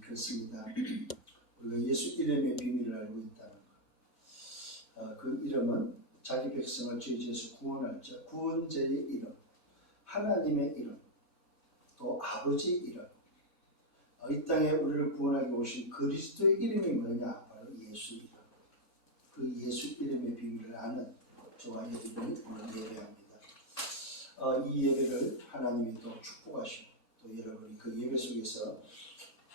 그렇습니다. 우리가 예수 이름의 비밀을 알고 있다는 것. 그 이름은 자기 백성을 죄에서 구원할 자, 구원자의 이름, 하나님의 이름, 또 아버지의 이름, 이 땅에 우리를 구원하기 오신 그리스도의 이름이 뭐냐? 바로 예수 이름. 그 예수 이름의 비밀을 아는 저와 여러분이 오늘 예배합니다. 이 예배를 하나님이 또 축복하시고 또 여러분이 그 예배 속에서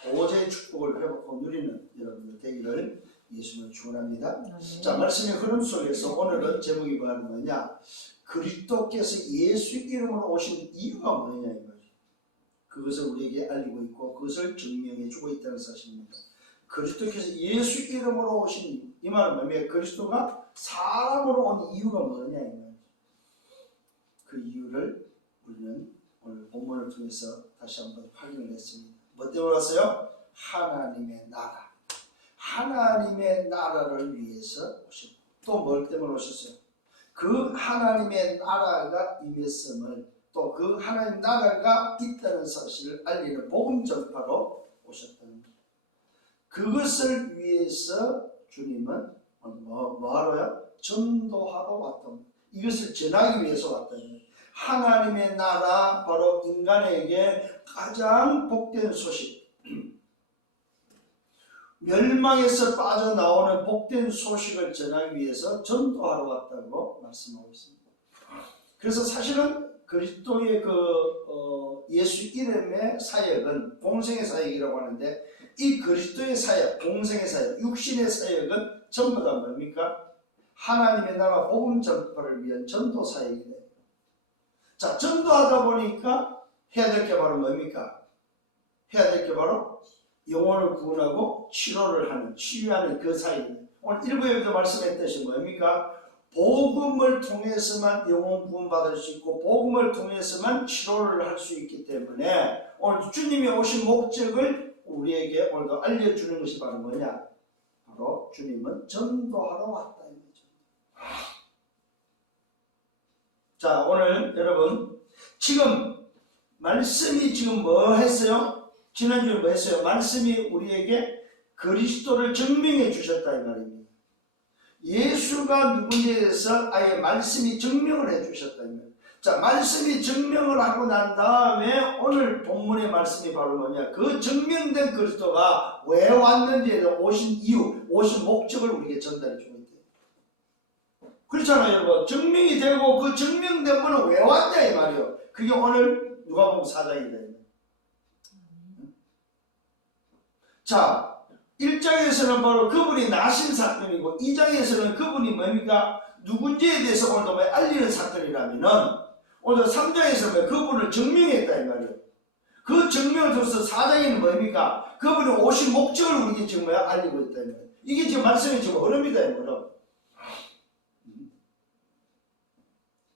보호자의 축복을 회복하고 누리는 여러분들 되기를 예수님을 축원합니다. 자, 말씀의 흐름 속에서 오늘은 제목이 뭐냐? 그리스도께서 예수 이름으로 오신 이유가 뭐냐 이 말이죠. 그것을 우리에게 알리고 있고 그것을 증명해 주고 있다는 사실입니다. 그리스도께서 예수 이름으로 오신 이 말은 뭐냐? 그리스도가 사람으로 온 이유가 뭐냐 이 말이죠. 그 이유를 우리는 오늘 본문을 통해서 다시 한번 확인을 했습니다. 뭐 때문에 왔어요? 하나님의 나라. 하나님의 나라를 위해서 오셨고 또 뭘 때문에 오셨어요? 그 하나님의 나라가 임했음을 또 그 하나님 나라가 있다는 사실을 알리는 복음 전파로 오셨다는 거예요. 그것을 위해서 주님은 뭐하러요? 전도하러 왔던 거예요. 이것을 전하기 위해서 왔다는 거예요. 하나님의 나라, 바로 인간에게 가장 복된 소식, 멸망에서 빠져나오는 복된 소식을 전하기 위해서 전도하러 왔다고 말씀하고 있습니다. 그래서 사실은 그리스도의 예수 이름의 사역은 공생의 사역이라고 하는데, 이 그리스도의 사역, 공생의 사역, 육신의 사역은 전부 다 뭡니까? 하나님의 나라 복음 전파를 위한 전도 사역이에요. 자, 전도하다 보니까 해야 될 게 바로 뭡니까? 해야 될 게 바로 영혼을 구원하고 치료를 하는, 치유하는 그 사이입니다. 오늘 1부에도 말씀했듯이 뭡니까? 복음을 통해서만 영혼 구원받을 수 있고 복음을 통해서만 치료를 할 수 있기 때문에 오늘 주님이 오신 목적을 우리에게 오늘도 알려주는 것이 바로 뭐냐? 바로 주님은 전도하러 왔다. 자, 오늘 여러분 지금 말씀이 지금 뭐 했어요? 지난주에 뭐 했어요? 말씀이 우리에게 그리스도를 증명해 주셨다 이 말입니다. 예수가 누군지에 대해서 아예 말씀이 증명을 해 주셨다 이 말입니다. 자, 말씀이 증명을 하고 난 다음에 오늘 본문의 말씀이 바로 뭐냐? 그 증명된 그리스도가 왜 왔는지에 대해 오신 이유, 오신 목적을 우리에게 전달해 주고 있대요. 그렇잖아요 여러분. 증명이 되고 그 증명된 분은 왜 왔냐 이 말이에요. 그게 오늘 누가복음 4장이다. 자, 1장에서는 바로 그분이 나신 사건이고 2장에서는 그분이 뭡니까? 누군지에 대해서 오늘도 알리는 사건이라면은 오늘 3장에서는 그분을 증명했다 이 말이에요. 그 증명을 통해서 4장에는 뭡니까? 그분이 오신 목적을 우리에게 지금 알리고 있다 이 말이에요. 이게 지금 말씀이 지금 흐름이다 이 말이에요.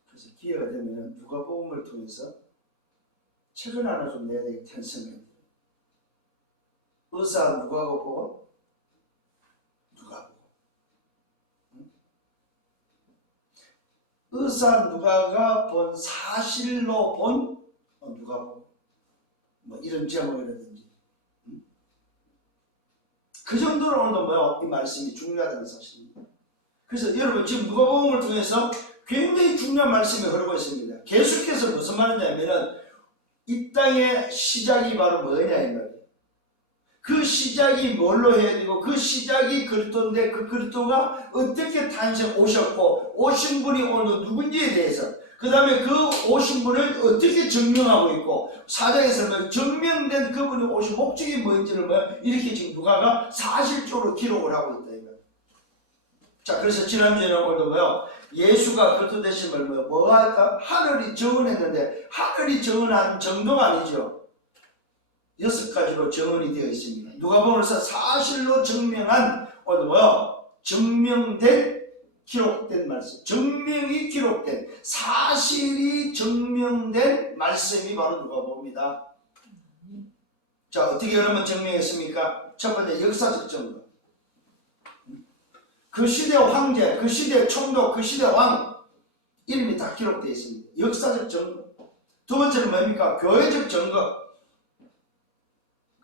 그래서 기회가 되면 누가복음을 통해서 책을 하나 좀 내야 되겠다는 생각이 들어요. 의사 누가가 보고 누가 보고 의사 누가가 본 사실로 본 누가 보고 뭐 이런 제목이라든지 그 정도로 오늘도 이 말씀이 중요하다는 사실입니다. 그래서 여러분 지금 누가복음을 통해서 굉장히 중요한 말씀이 흐르고 있습니다. 계속해서 무슨 말이냐면은 이 땅의 시작이 바로 뭐냐 이 말이에요. 그 시작이 뭘로 해야 되고 그 시작이 그리스도인데 그 그리스도가 어떻게 오셨고 오신 분이 오늘 누군지에 대해서 그 다음에 그 오신 분을 어떻게 증명하고 있고 4장에서는 증명된 그분이 오신 목적이 뭔지를 이렇게 지금 누가가 사실적으로 기록을 하고 있다 이거. 자, 그래서 지난주에는 오늘도 예수가 그리스도 되심을 뭐가 했다? 하늘이 정언했는데 하늘이 정언한 정도가 아니죠. 6가지로 정언이 되어 있습니다. 누가복음에서 사실로 증명한 오늘 증명된 기록된 말씀, 증명이 기록된 사실이 증명된 말씀이 바로 누가복음이다. 자, 어떻게 여러분 증명했습니까? 첫 번째 역사적 증거. 그 시대 황제, 그 시대 총독, 그 시대 왕 이름이 다 기록되어 있습니다. 역사적 증거. 두 번째는 뭡니까? 교회적 증거.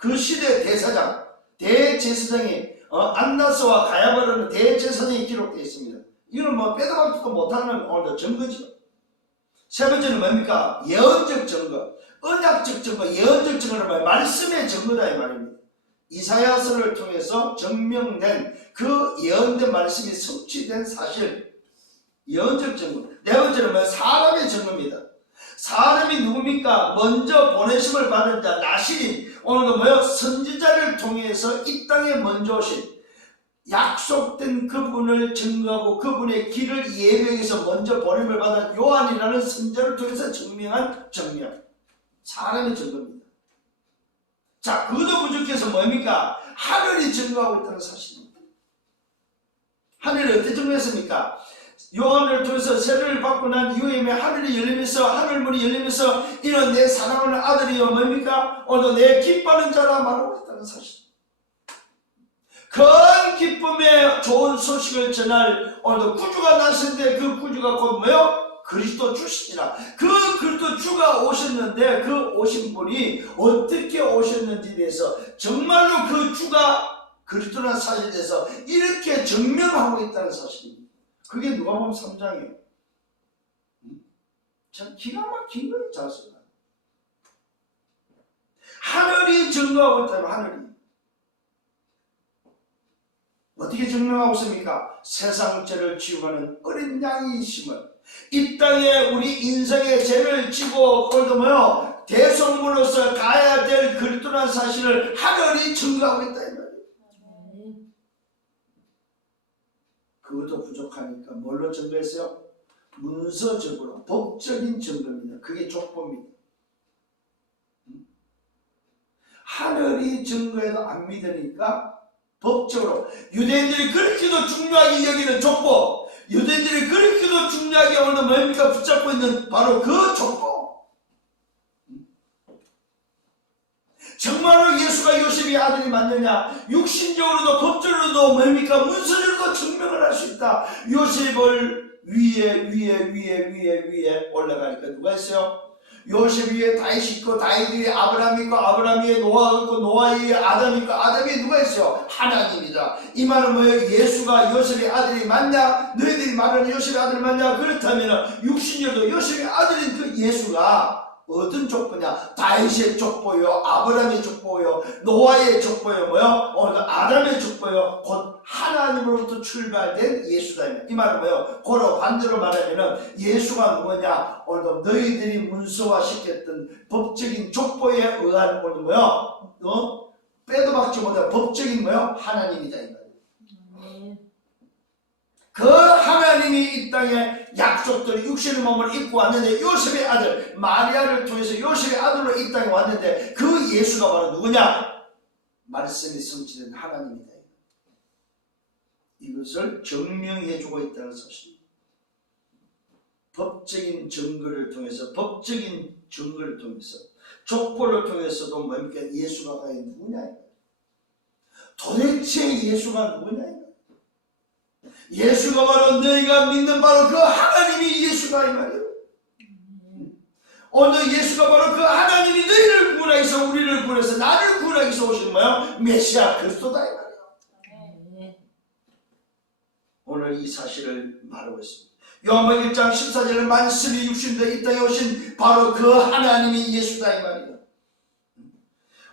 그 시대 대사장, 대제사장이 안나스와 가야바라는 대제사장이 기록되어 있습니다. 이건 뭐 빼도 박도 못하는 오늘 증거죠. 세 번째는 뭡니까? 예언적 증거, 언약적 증거, 예언적 증거는 뭐예요? 말씀의 증거다 이 말입니다. 이사야서를 통해서 증명된 그 예언된 말씀이 성취된 사실, 예언적 증거. 네 번째는 뭐예요? 사람의 증거입니다. 사람이 누굽니까? 먼저 보내심을 받은 자, 나시린, 오늘도 뭐예요? 선지자를 통해서 이 땅에 먼저 오신 약속된 그분을 증거하고 그분의 길을 예배해서 먼저 보냄을 받은 요한이라는 선지자를 통해서 증명한 증명, 사람의 증거입니다. 자, 그것도 부족해서 뭡니까? 하늘이 증거하고 있다는 사실입니다. 하늘이 어떻게 증거했습니까? 요한을 통해서 세례를 받고 난 이후에 하늘이 열리면서, 하늘문이 열리면서 이는 내 사랑하는 아들이요 뭡니까? 오늘 내 기뻐하는 자라 말하고 있다는 사실. 큰 기쁨의 좋은 소식을 전할 오늘도 구주가 나셨는데, 그 구주가 곧 뭐요? 그리스도 주시니라. 그 그리스도 주가 오셨는데 그 오신 분이 어떻게 오셨는지에 대해서 정말로 그 주가 그리스도라는 사실에 대해서 이렇게 증명하고 있다는 사실입니다. 그게 누가복음 3장이에요. 참 기가 막힌 거예요. 자수가. 하늘이 증거하고 있다면 하늘이 어떻게 증명하고 있습니까? 세상 죄를 지우가는 어린 양이심을, 이 땅에 우리 인생의 죄를 지고 그래도 뭐요? 대성물로서 가야 될 그리스도라는 사실을 하늘이 증거하고 있다 이 말이에요. 그것도 부족하니까 뭘로 증거했어요? 문서적으로 법적인 증거입니다. 그게 족보입니다. 하늘이 증거해도 안 믿으니까 법적으로 유대인들이 그렇게도 중요하게 여기는 족보, 유대인들이 그렇게도 중요하게 오늘 뭡니까? 붙잡고 있는 바로 그 족보. 정말로 예수가 요셉의 아들이 맞느냐? 육신적으로도 법적으로도 뭡니까? 문서적으로도 증명을 할 수 있다. 요셉을 위에 올라가니까 누가 했어요? 요셉 위에 다윗이 있고, 다윗 위에 아브라함이 있고, 아브라함 위에 노아가 있고, 노아 위에 아담이 있고, 아담 위에 누가 있어요? 하나님이다. 이 말은 뭐예요? 예수가 요셉의 아들이 맞냐? 너희들이 말하는 요셉의 아들이 맞냐? 그렇다면 육신적으로 요셉의 아들인 그 예수가 어떤 족보냐? 다윗의 족보요, 아브라함의 족보요, 노아의 족보요, 뭐요? 아담의 족보요, 곧 하나님으로부터 출발된 예수다. 이 말은 뭐요? 고로 반대로 말하면 예수가 누구냐? 오늘도 너희들이 문서화시켰던 법적인 족보에 의한 오늘 뭐요? 빼도 박지 못한 법적인 뭐요? 하나님이다 이 말이에요. 그 하나님이 이 땅에 약속들 육신의 몸을 입고 왔는데, 요셉의 아들 마리아를 통해서 요셉의 아들로 이 땅에 왔는데, 그 예수가 바로 누구냐? 말씀이 성취된 하나님이다. 이것을 증명해주고 있다는 사실입니다. 법적인 증거를 통해서, 법적인 증거를 통해서, 족보를 통해서도 뭡니까? 예수가 과연 누구냐? 도대체 예수가 누구냐? 예수가 바로 너희가 믿는 바로 그 하나님이 예수가 이 말이에요. 오늘 예수가 바로 그 하나님이 너희를 구원하기 위해서, 우리를 구원해서 나를 구원하기 위해서 오신 뭐야? 메시아 그리스도다 이 말이에요. 오늘 이 사실을 말하고 있습니다. 요한복음 1장 14절에 말씀이 육신되어 이 땅에 오신 바로 그 하나님이 예수다 이 말이에요.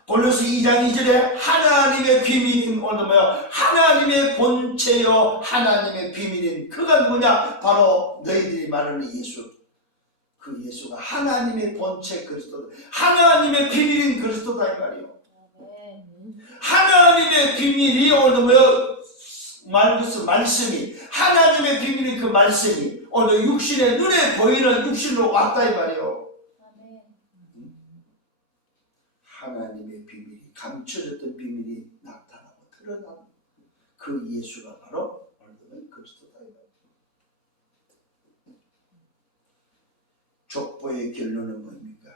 골로새 2장 2절에 하나님의 비밀인, 오늘 뭐야? 하나님의 본체요 하나님의 비밀인 그가 누구냐? 바로 너희들이 말하는 예수. 그 예수가 하나님의 본체 그리스도, 하나님의 비밀인 그리스도다 이 말이에요. 하나님의 비밀이 오늘 뭐야? 말씀이, 하나님의 비밀인 그 말씀이 오늘 육신의 눈에 보이는 육신으로 왔다 이 말이에요. 하나님의 비밀이, 감춰졌던 비밀이 나타나고 드러나는 그 예수가 바로 오늘 그리스도다. 족보의 결론은 뭡니까?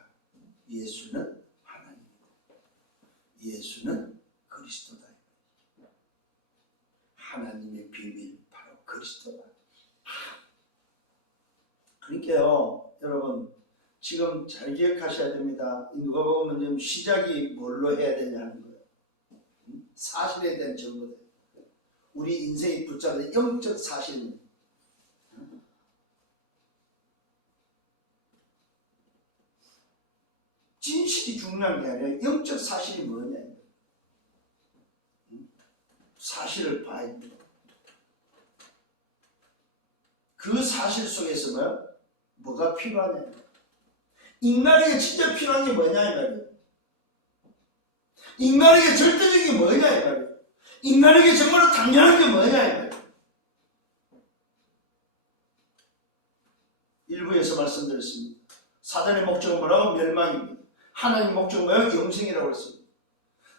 예수는 하나님이다. 예수는 그리스도다. 하나님의 비밀 바로 그리스도다. 그러니까요, 여러분, 지금 잘 기억하셔야 됩니다. 누가복음은 지금 시작이 뭘로 해야 되냐는 거예요. 사실에 대한 증거들. 우리 인생이 붙잡는 영적 사실입니다. 진실이 중요한 게 아니라 영적 사실이 뭐냐. 사실을 봐야 됩니다. 그 사실 속에서 뭐가 필요하냐. 인간에게 진짜 필요한 게 뭐냐 이 말이에요. 인간에게 절대적인 게 뭐냐 이 말이에요. 인간에게 정말로 당연한 게 뭐냐 이 말이에요. 일부에서 말씀드렸습니다. 사단의 목적은 뭐라고? 멸망입니다. 하나님의 목적은 뭐라고? 영생이라고 했습니다.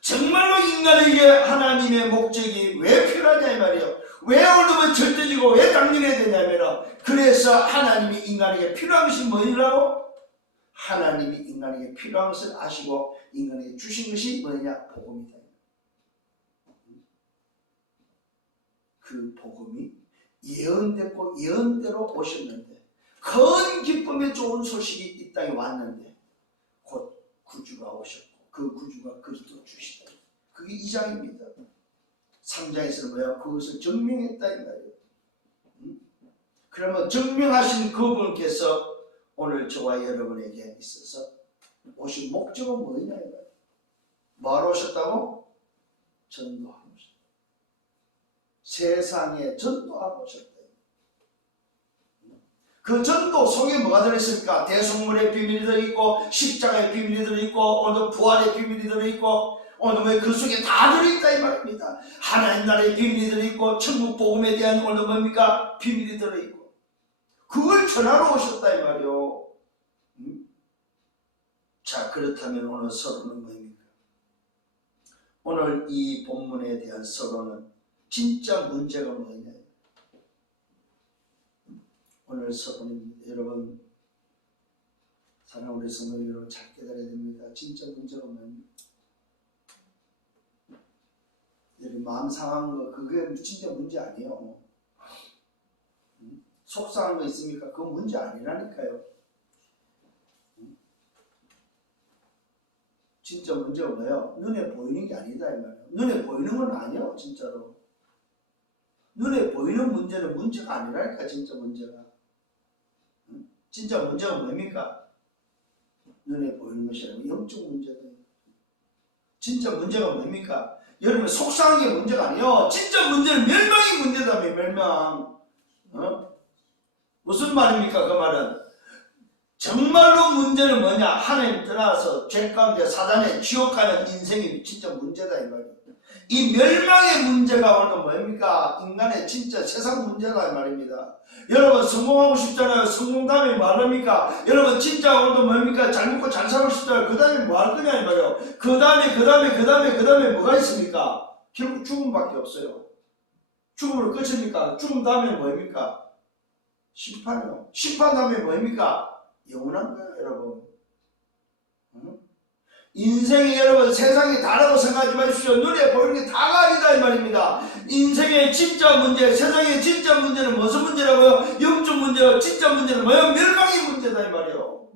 정말로 인간에게 하나님의 목적이 왜 필요하냐 이 말이에요. 왜 오늘도 절대적이고 왜 당연해야 되냐면, 그래서 하나님이 인간에게 필요한 것이 뭐냐고? 하나님이 인간에게 필요한 것을 아시고 인간에게 주신 것이 뭐냐? 복음이다. 그 복음이 예언됐고 예언대로 오셨는데, 큰 기쁨의 좋은 소식이 이 땅에 왔는데 곧 구주가 오셨고 그 구주가 그리스도 주시다. 그게 2장입니다. 3장에서는 뭐야? 그것을 증명했다 이 말이에요. 그러면 증명하신 그분께서 오늘 저와 여러분에게 있어서 오신 목적은 뭐냐 이 말이에요. 뭐하러 오셨다고? 전도하러 오셨다. 세상에 전도하러 오셨다. 그 전도 속에 뭐가 들어있습니까? 대속물의 비밀이 들어있고 십자가의 비밀이 들어있고 오늘 부활의 비밀이 들어있고 오늘 그 속에 다 들어있다 이 말입니다. 하나님 나라의 비밀이 들어있고 천국 복음에 대한 오늘 뭡니까? 비밀이 들어있고 그걸 전하러 오셨다 이 말이요. 자, 그렇다면 오늘 서론은 뭡니까? 오늘 이 본문에 대한 서론은 진짜 문제가 뭐냐? 오늘 서론입니다. 여러분, 사랑하는 우리 성도 여러분, 잘 깨달아야 됩니다. 진짜 문제가 뭡니까? 여러분 마음 상한 거 그게 진짜 문제 아니에요. 속상한 거 있습니까? 그건 문제 아니라니까요. 진짜 문제가 뭐예요? 눈에 보이는 게 아니다 이 말이에요. 눈에 보이는 건 아니에요 진짜로. 눈에 보이는 문제는 문제가 아니라니까. 진짜 문제가. 진짜 문제가 뭡니까? 눈에 보이는 것이 아니고 영적 문제다. 진짜 문제가 뭡니까? 여러분 속상한 게 문제가 아니에요. 진짜 문제는 멸망이 문제다며. 멸망. 무슨 말입니까? 그 말은 정말로 문제는 뭐냐? 하나님 떠나서 죄 가운데 사단의 지옥 가는 인생이 진짜 문제다 이 말이에요. 이 멸망의 문제가 오늘 뭡니까? 인간의 진짜 세상 문제다 이 말입니다. 여러분 성공하고 싶잖아요. 성공 다음에 뭐 합니까? 여러분 진짜 오늘도 뭡니까? 잘 먹고 잘 살고 싶잖아요. 그 다음에 뭐 할 거냐 이 말이에요. 그 다음에 뭐가 있습니까? 결국 죽음밖에 없어요. 죽음으로 끝입니까? 죽음 다음에 뭡니까? 심판이요. 심판 다음에 뭡니까? 영원한 거예요 여러분. 인생이 여러분 세상이 다라고 생각하지 마십시오. 눈에 보이는 게 다가 아니다 이 말입니다. 인생의 진짜 문제, 세상의 진짜 문제는 무슨 문제라고요? 영적 문제요. 진짜 문제는 뭐예요? 멸망의 문제다 이 말이에요.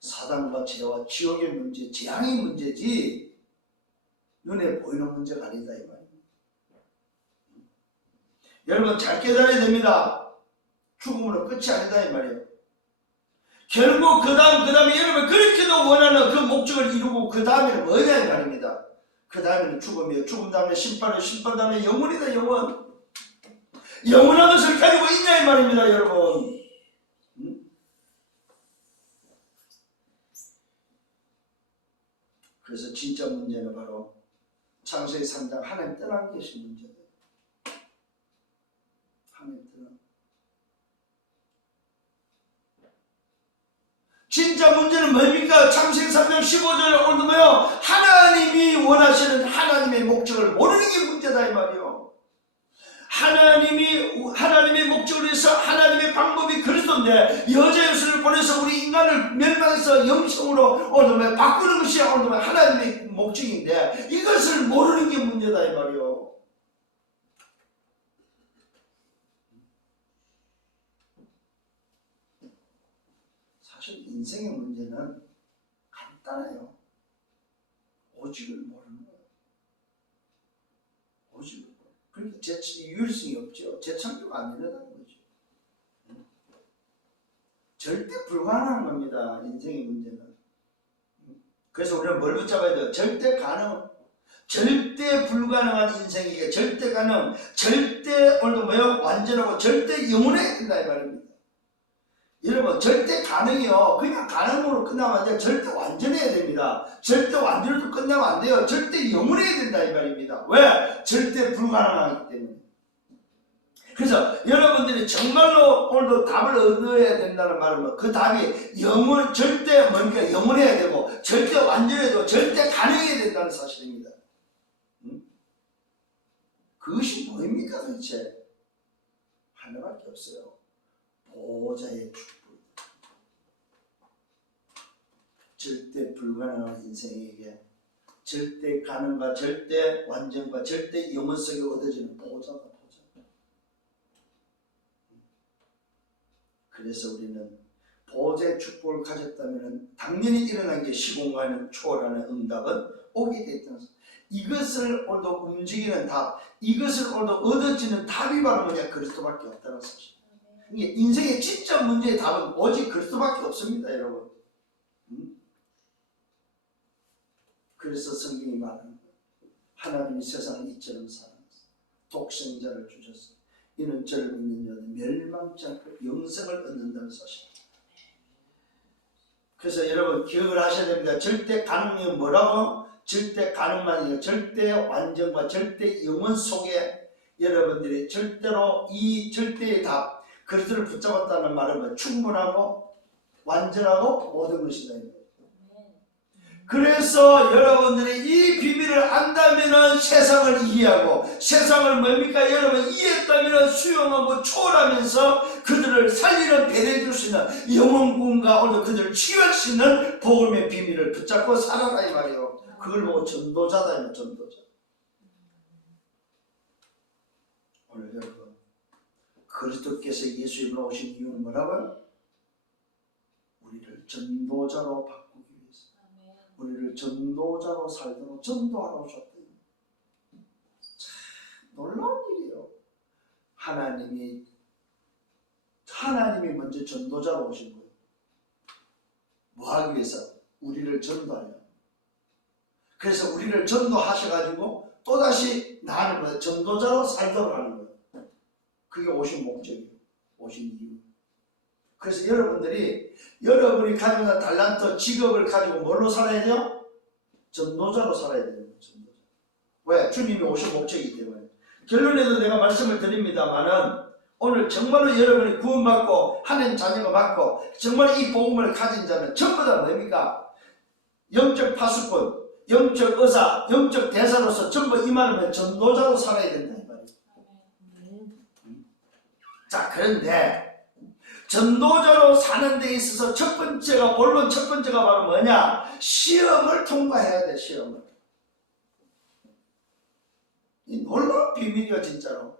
사단과 죄와 지옥의 문제, 재앙의 문제지 눈에 보이는 문제가 아니다 이 말이에요. 여러분 잘 깨달아야 됩니다. 죽음으로 끝이 아니다 이 말이에요. 결국 그 다음에 여러분 그렇게도 원하는 그 목적을 이루고 그 다음에는 뭐냐 이 말입니다. 그 다음에는 죽음이에요. 죽음 다음에 심판이에요. 심판 다음에 영원이다 영원. 영원한 것을 가지고 있냐 이 말입니다 여러분. 그래서 진짜 문제는 바로 창세기 3장 하나님 떠난 것이 문제다. 하나님 떠난. 진짜 문제는 뭡니까? 창세기 3장 15절에 오늘 뭐예요? 하나님이 원하시는 하나님의 목적을 모르는 게 문제다 이 말이에요. 하나님의 목적을 위해서 하나님의 방법이 그리스도인데 여자 예수를 보내서 우리 인간을 멸망해서 영성으로 오늘 바꾸는 것이 오늘 하나님의 목적인데 이것을 모르는 게 문제다 이 말이에요. 사실 인생의 문제는 간단해요. 오직을 모르는 거예요. 오직을. 그러니까 유일성이 없죠. 재창조가 안 일어나는 거죠. 절대 불가능한 겁니다. 인생의 문제는. 그래서 우리는 뭘 붙잡아야 돼요? 절대 가능. 절대 불가능한 인생이게 절대 가능. 절대 오늘도 뭐요? 완전하고 절대 영원해야 된다 이 말입니다. 여러분 절대 가능이요. 그냥 가능으로 끝나면 안 돼요. 절대 완전해야 됩니다. 절대 완전으로 끝나면 안 돼요. 절대 영원해야 된다 이 말입니다. 왜? 절대 불가능하기 때문에. 그래서 여러분들이 정말로 오늘도 답을 얻어야 된다는 말은 그 답이 절대 뭔가 영원해야 되고 절대 완전해도 절대 가능해야 된다는 사실입니다. 그것이 뭐입니까 도대체? 하나밖에 없어요. 보호자의 축복. 절대 불가능한 인생에게 절대 가능과 절대 완전과 절대 영원성이 얻어지는 보호자가 보호자. 그래서 우리는 보호자의 축복을 가졌다면 당연히 일어난 게 시공간을 초월하는 응답은 오게 되었다는 것입니다. 이것을 오늘도 움직이는 답, 이것을 오늘도 얻어지는 답이 바로 뭐냐? 그리스도밖에 없다는 사실. 이게 인생의 진짜 문제의 답은 오직 그리스도밖에 없습니다, 여러분. 그래서 성경이 말하는 거예요. 하나님이 세상을 이처럼 사랑하사 독생자를 주셨어요. 이는 저를 믿는 자는 멸망치 않고 영생을 얻는다는 사실입니다. 그래서 여러분 기억을 하셔야 됩니다. 절대 가능이 뭐라고? 절대 가능만 아니라 절대 완전과 절대 영원 속에 여러분들이 절대로 이 절대의 답, 그리스도를 붙잡았다는 말은 충분하고 완전하고 모든 것이다. 그래서 여러분들이 이 비밀을 안다면 세상을 이해하고 세상을 뭡니까? 여러분 이해했다면 수용하고 초월하면서 그들을 살리는 배려해 줄 수 있는 영혼군과 오늘 그들을 치유할 수 있는 복음의 비밀을 붙잡고 살아라 이 말이에요. 그걸 보고 전도자다, 전도자. 오늘 여러분 그리스도께서 예수 이름으로 오신 이유는 뭐라고요? 우리를 전도자로 바꾸기 위해서. 우리를 전도자로 살도록 전도하러 오셨다. 참 놀라운 일이에요. 하나님이 먼저 전도자로 오신 거예요. 뭐 하기 위해서? 우리를 전도하려. 그래서 우리를 전도하셔가지고 또다시 나는 뭐 전도자로 살도록 하는 거예요. 그게 오신 목적이에요. 오신 이유. 그래서 여러분이 가지고 있는 달란트, 직업을 가지고 뭘로 살아야 돼요? 전도자로 살아야 돼요. 전도자. 왜? 주님이 오신 목적이기 때문에. 결론에도 내가 말씀을 드립니다만은 오늘 정말로 여러분이 구원받고 하나님 자녀가 받고 정말 이 복음을 가진 자는 전부 다 뭡니까? 영적 파수꾼, 영적 의사, 영적 대사로서 전부 임하면 전도자로 살아야 된다 이 말이에요. 자, 그런데 전도자로 사는 데 있어서 첫 번째가 바로 뭐냐? 시험을 통과해야 돼. 시험을. 이 놀라운 비밀이야 진짜로.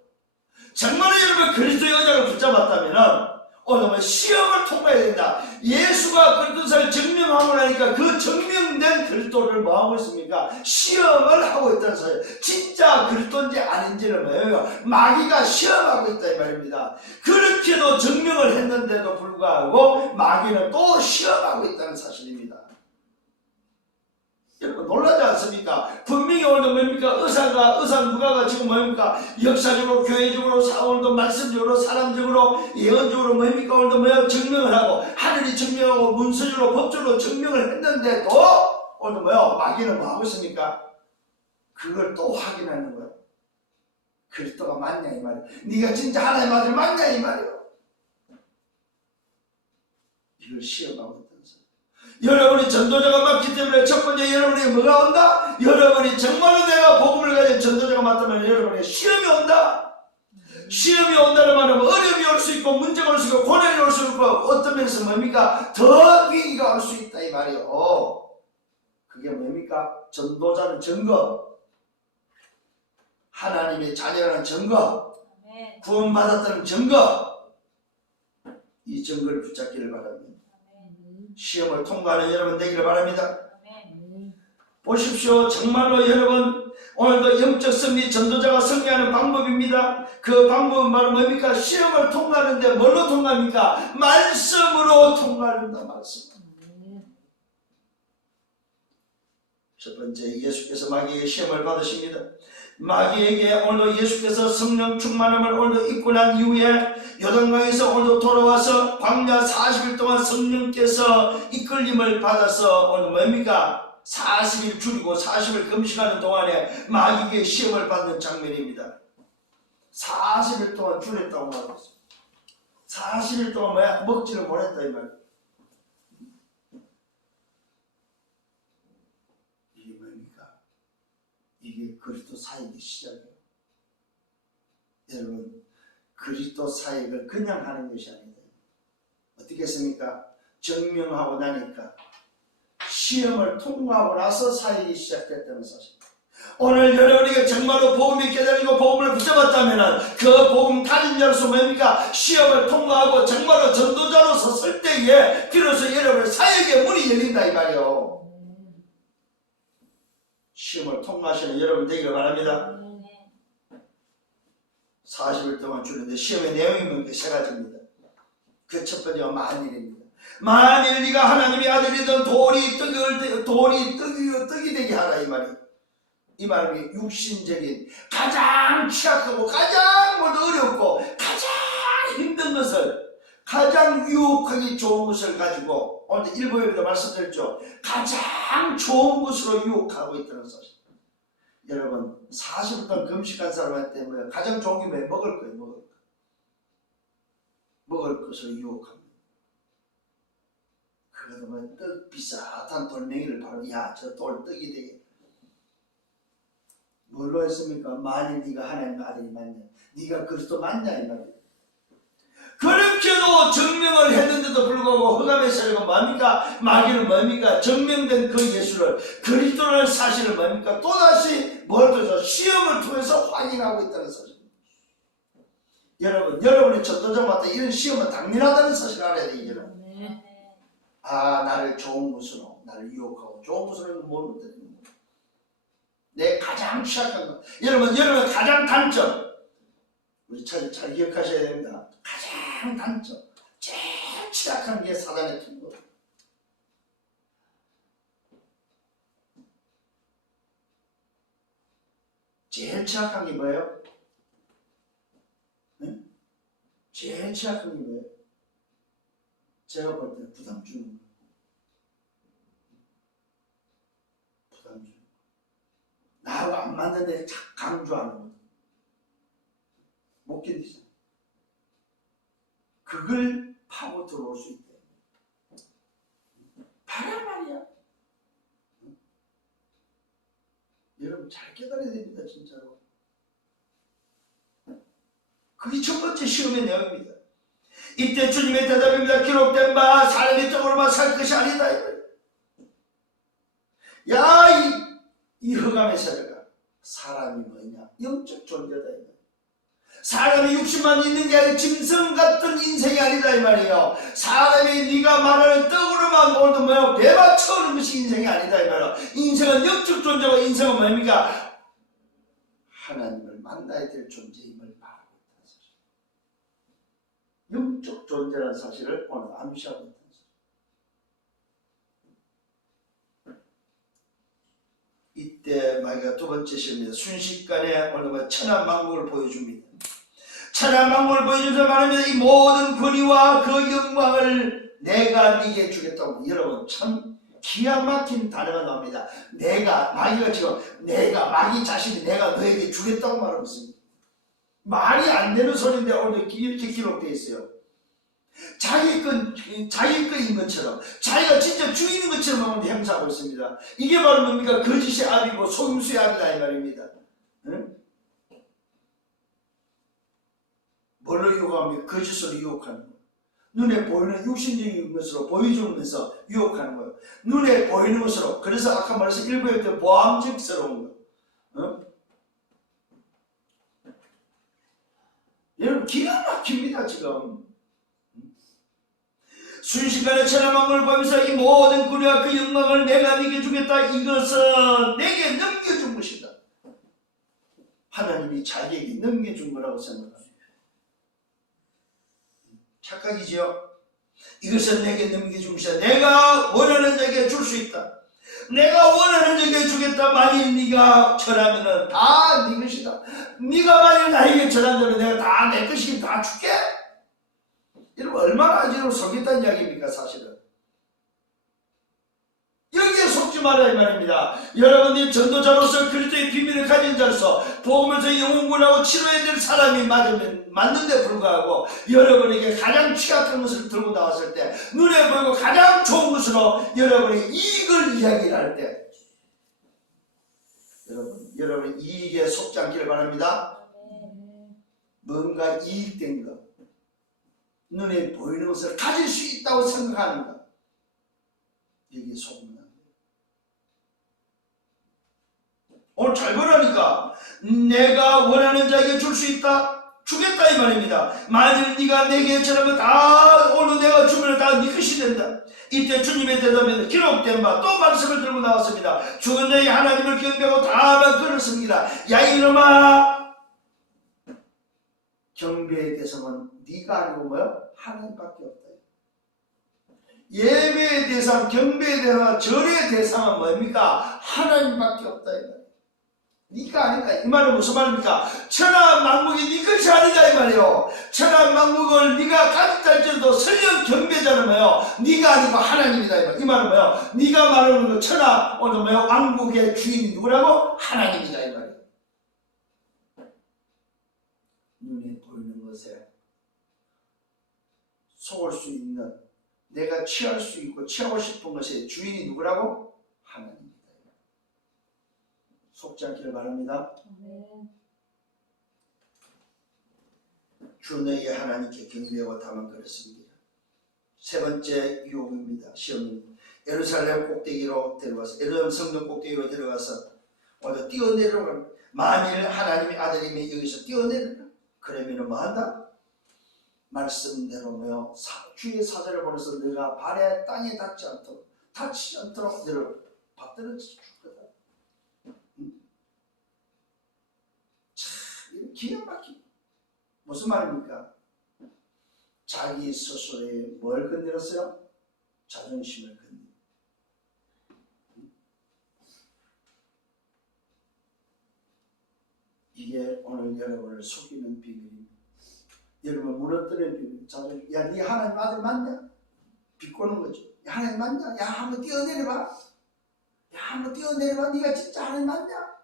정말로 여러분 그리스도의 여자를 붙잡았다면 오늘 시험을 통과해야 된다. 예수가 그리스도를 증명하고 나니까 그 증명된 그리스도를 뭐하고 있습니까? 시험을 하고 있다는 사실. 진짜 그리스도인지 아닌지를 뭐예요? 마귀가 시험하고 있다 이 말입니다. 그렇게도 증명을 했는데도 불구하고 마귀는 또 시험하고 있다는 사실입니다. 여러분 놀라지 않습니까? 분명히 오늘도 뭡니까? 의사 누가가 지금 뭡니까? 역사적으로, 교회적으로, 오늘도 말씀적으로, 사람적으로, 예언적으로 뭡니까? 오늘도 뭐야? 증명을 하고, 하늘이 증명하고, 문서적으로, 법적으로 증명을 했는데도, 오늘도 뭐야? 마귀는 뭐 하고 있습니까? 그걸 또 확인하는 거야. 그리스도가 맞냐, 이 말이야. 네가 진짜 하나님 아들 맞냐, 이 말이야. 이걸 시험하고 있다. 여러분이 전도자가 맞기 때문에 첫 번째 여러분이 뭐가 온다? 여러분이 정말로 내가 복음을 가진 전도자가 맞다면 여러분의 시험이 온다. 시험이 온다는 말은 어려움이 올 수 있고 문제가 올 수 있고 고난이 올 수 있고 어떤 면에서 뭡니까? 더 위기가 올 수 있다 이 말이에요. 그게 뭡니까? 전도자는 증거, 하나님의 자녀라는 증거, 구원받았다는 증거, 이 증거를 붙잡기를 바랍니다. 시험을 통과하는 여러분 되기를 바랍니다. 보십시오. 정말로 여러분 오늘도 영적 승리 전도자가 승리하는 방법입니다. 그 방법은 바로 뭡니까? 시험을 통과하는데 뭘로 통과합니까? 말씀으로 통과한다. 말씀. 첫 번째, 예수께서 마귀에게 시험을 받으십니다. 마귀에게 오늘도 예수께서 성령 충만함을 오늘도 입고 난 이후에 요단강에서 오늘도 돌아와서 광야 40일 동안 성령께서 이끌림을 받아서 오늘 뭡니까? 40일 줄이고 40일 금식하는 동안에 마귀에게 시험을 받는 장면입니다. 40일 동안 줄였다고 말했어요. 40일 동안 뭐야? 먹지를 못했다 이 말이에요. 이게 뭡니까? 이게 그리스도 사역의 시작이에요. 여러분, 그리스도 사역을 그냥 하는 것이 아니다. 어떻게 했습니까? 증명하고 나니까 시험을 통과하고 나서 사역이 시작됐다는 사실. 오늘 여러분에게 정말로 복음이 깨달리고 복음을 붙잡았다면 그 복음 가진 자로서 뭡니까? 시험을 통과하고 정말로 전도자로서 설 때에 비로소 여러분의 사역의 문이 열린다 이 말이에요. 시험을 통과하시는 여러분 되기를 바랍니다. 40일 동안 주는데 시험의 내용이 뭡니까? 세 가지입니다. 그 첫 번째가 만일입니다. 만일 네가 하나님의 아들이든 돌이 떡이 되게 하라 이 말이에요. 이 말이 육신적인 가장 취약하고 가장 어렵고 가장 힘든 것을 가장 유혹하기 좋은 것을 가지고 오늘 일부에도 말씀드렸죠. 가장 좋은 것으로 유혹하고 있다는 사실. 여러분 40일 동안 금식한 사람한테 뭐예요? 가장 좋은 게 뭐예요? 먹을 거예요. 먹을 것을 유혹합니다. 그래도 뭐 떡 비슷한 돌멩이를 바로 야 저 돌 떡이 되게 뭘로 했습니까? 만일 네가 하나님의 아들이 맞냐, 네가 그리스도 맞냐 이 말이에요. 그렇게도 증명을 했는데도 불구하고 흑암의 세력은 뭡니까? 마귀는 뭡니까? 증명된 그 예수를 그리스도라는 사실을 뭡니까? 또다시 뭘 통해서 시험을 통해서 확인하고 있다는 사실. 여러분이 전도자마다 이런 시험은 당연하다는 사실을 알아야 돼요. 아, 나를 좋은 것으로 나를 유혹하고 좋은 것으로 뭘 드리는 거예요. 내 가장 취약한 것. 여러분의 가장 단점. 우리 잘 기억하셔야 됩니다. 가장 단점. 제일 취약한 게 사단의 통로. 제일 취약한 게 뭐예요? 네? 제일 취약한 게 뭐예요? 제가 볼 때 부담 주는 거예요. 부담 주는 거예요. 나하고 안 맞는데 강조하는 거예요. 못 견디죠. 그걸 파고 들어올 수 있대. 바란 말이야. 여러분 잘 깨달아야 됩니다. 진짜로. 그게 첫 번째 시험의 내용입니다. 이때 주님의 대답입니다. 기록된 바 사람이 떡으로만 살 것이 아니다. 야, 이 흑암의 세대가 사람이 뭐냐? 영적 존재다. 사람이 육신만 있는 게 아니라 짐승 같은 인생이 아니다 이 말이에요. 사람이 네가 말하는 떡으로만 오늘도 뭐야 배만 채우는 것이 인생이 아니다 이 말이에요. 인생은 영적 존재고 인생은 뭡니까? 하나님을 만나야 될 존재임을 말하고 있다는 사실. 영적 존재라는 사실을 오늘 암시하고 있다는 사실. 이때 마귀가 두 번째 시험입니다. 순식간에 오늘 천하만국을 보여줍니다. 천하만국을 보여주면서 말합니다. 이 모든 권위와 그 영광을 내가 네게 주겠다고. 여러분 참 기가 막힌 단어가 나옵니다. 마귀가 지금 마귀 자신이 내가 너에게 주겠다고 말하고 있습니다. 말이 안 되는 소리인데 오늘 이렇게 기록되어 있어요. 자기 거인 것처럼 자기가 진짜 주인인 것처럼 오늘 행사하고 있습니다. 이게 바로 뭡니까? 거짓의 압이고 속임수의 압이다 이 말입니다. 응? 뭘로 유혹합니까? 거짓으로 유혹하는 거예요. 눈에 보이는 육신적인 것으로 보여주면서 유혹하는 거예요. 눈에 보이는 것으로. 그래서 아까 말해서 일부에 때 보암직스러운 거예요. 어? 여러분 기가 막힙니다 지금. 순식간에 천하만국을 보면서 이 모든 군대와 그 영광을 내가 네게 주겠다. 이것은 내게 넘겨준 것이다. 하나님이 자기에게 넘겨준 거라고 생각합니다. 착각이지요. 이것은 내게 넘겨준 것이다. 내가 원하는 자에게 줄 수 있다. 내가 원하는 자에게 주겠다. 만일 네가 절하면은 다 네 것이다. 네가 만일 나에게 절한다면 내가 다 내 것이기 다 줄게. 여러분 얼마나 아주 속였다는 이야기입니까 사실은. 여기에 속지 말아야 말입니다. 여러분이 전도자로서 그리스도의 비밀을 가진 자로서 복음에서 영혼구원하고 치료해야 될 사람이 맞는데 불구하고 여러분에게 가장 취약한 것을 들고 나왔을 때 눈에 보이고 가장 좋은 것으로 여러분이 이익을 이야기를 할 때 여러분 이익에 속지 않기를 바랍니다. 뭔가 이익된 것, 눈에 보이는 것을 가질 수 있다고 생각하는 것, 여기에 속으면 안 돼요. 오늘 잘 보라니까 내가 원하는 자에게 줄 수 있다. 주겠다 이 말입니다. 만일 네가 내게 절하면 다 오늘 내가 주면 다 네 것이 된다. 이때 주님의 대답에는 기록된 바 또 말씀을 들고 나왔습니다. 죽은 자의 하나님을 경배하고 다만 걸었습니다. 야 이놈아, 경배의 대상은 네가 아니고 뭐요? 하나님밖에 없다. 예배의 대상, 경배의 대상, 절의 대상은 뭡니까? 하나님밖에 없다. 네가 아니다. 이 말은 무슨 말입니까? 천하 만국이 네 것이 아니다 이 말이에요. 천하 만국을 네가 가졌다 할지라도 설령 경배자는 뭐요? 네가 아니고 하나님이다 이 말은 뭐요? 네가 말하는 그 천하 오늘 뭐요? 왕국의 주인이 누구라고? 하나님이다 이 말이에요. 눈에 보이는 것에 속을 수 있는, 내가 취할 수 있고 취하고 싶은 것의 주인이 누구라고? 하나님. 속지 않기를 바랍니다. 주 너희 하나님께 경배하고 다만 그랬습니다. 세 번째 유혹입니다. 시험은 예루살렘 꼭대기로 데려가서, 예루살렘 성전 꼭대기로 데려가서 오늘 뛰어내려가. 만일 하나님의 아들이면 여기서 뛰어내려가. 그러면 뭐 한다? 말씀대로 뭐요? 주의 사자를 보내서 너가 발에 땅에 닿지 않도록 너를 받들어 줄 거다. 기가 막히게. 무슨 말입니까? 자기 스스로의 뭘 건드렸어요? 자존심을 건드렸어요. 이게 오늘 여러분을 속이는 비밀입니다. 여러분 무너뜨리는 비밀. 자존심. 야, 네 하나님 아들 맞냐? 비꼬는 거죠. 야, 하나님 맞냐? 야, 한번 뛰어내려봐. 야, 한번 뛰어내려봐. 네가 진짜 하나님 맞냐?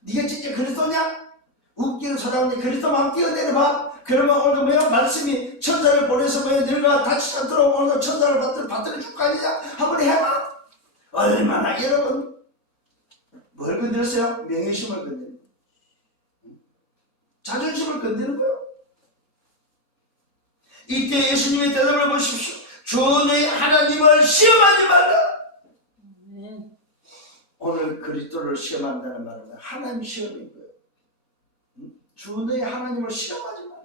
네가 진짜 그리스도냐? 웃기는 소리하는데 그리스도만 뛰어내려봐. 그러면 오늘 뭐야? 말씀이 천사를 보내서 뭐야? 너가 다치지 않도록 오늘 천사를 받들어 줄 거 아니냐? 한번 해봐. 얼마나 여러분 뭘 건드렸어요? 명예심을 건드리는 거예요. 자존심을 건드리는 거예요. 이때 예수님의 대답을 보십시오. 주 너희 하나님을 시험하지 말라. 오늘 그리스도를 시험한다는 말은 하나님 시험인 거예요. 주 너희 하나님을 시험하지 말라.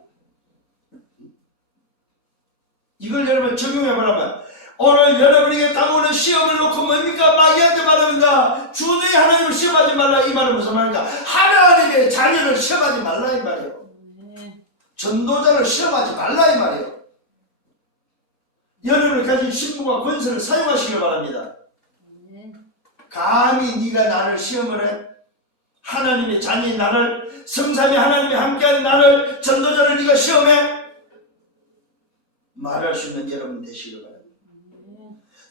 이걸 여러분 적용해보라면 오늘 여러분에게 다가오는 시험을 놓고 뭡니까? 마귀한테 말합니다. 주 너희 하나님을 시험하지 말라. 이 말은 무슨 말입니까? 하나님의 자녀를 시험하지 말라 이 말이에요. 전도자를 시험하지 말라 이 말이에요. 여러분이 가진 신분과 권세를 사용하시길 바랍니다. 감히 네가 나를 시험을 해? 하나님의 자녀인 나를, 성삼위 하나님이 함께하는 나를, 전도자를 네가 시험해? 말할 수 있는 여러분 되시길 바랍니다.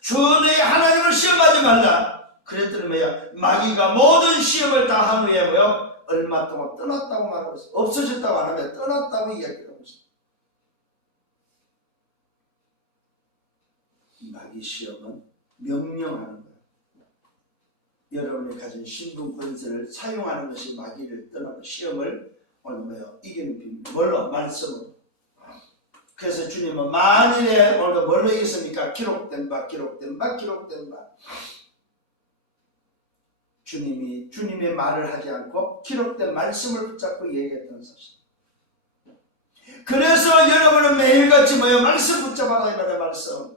주 너희 하나님을 시험하지 말라. 그랬더니 뭐야? 마귀가 모든 시험을 다 한 후에 뭐야? 얼마 동안 떠났다고 말하고 있어요. 없어졌다고 안 하면 떠났다고 이야기를 하고 있어요. 마귀 시험은 명령하는 거예요. 여러분이 가진 신분 권세를 사용하는 것이 마귀를 떠나고 시험을 오늘 뭐요? 이기는 비밀. 뭘로? 말씀으로. 그래서 주님은 만일에 오늘도 뭘로 이겼습니까? 기록된 바. 주님이 주님의 말을 하지 않고 기록된 말씀을 붙잡고 얘기했던 사실. 그래서 여러분은 매일같이 뭐예요? 말씀 붙잡아라 이 말이에요. 말씀.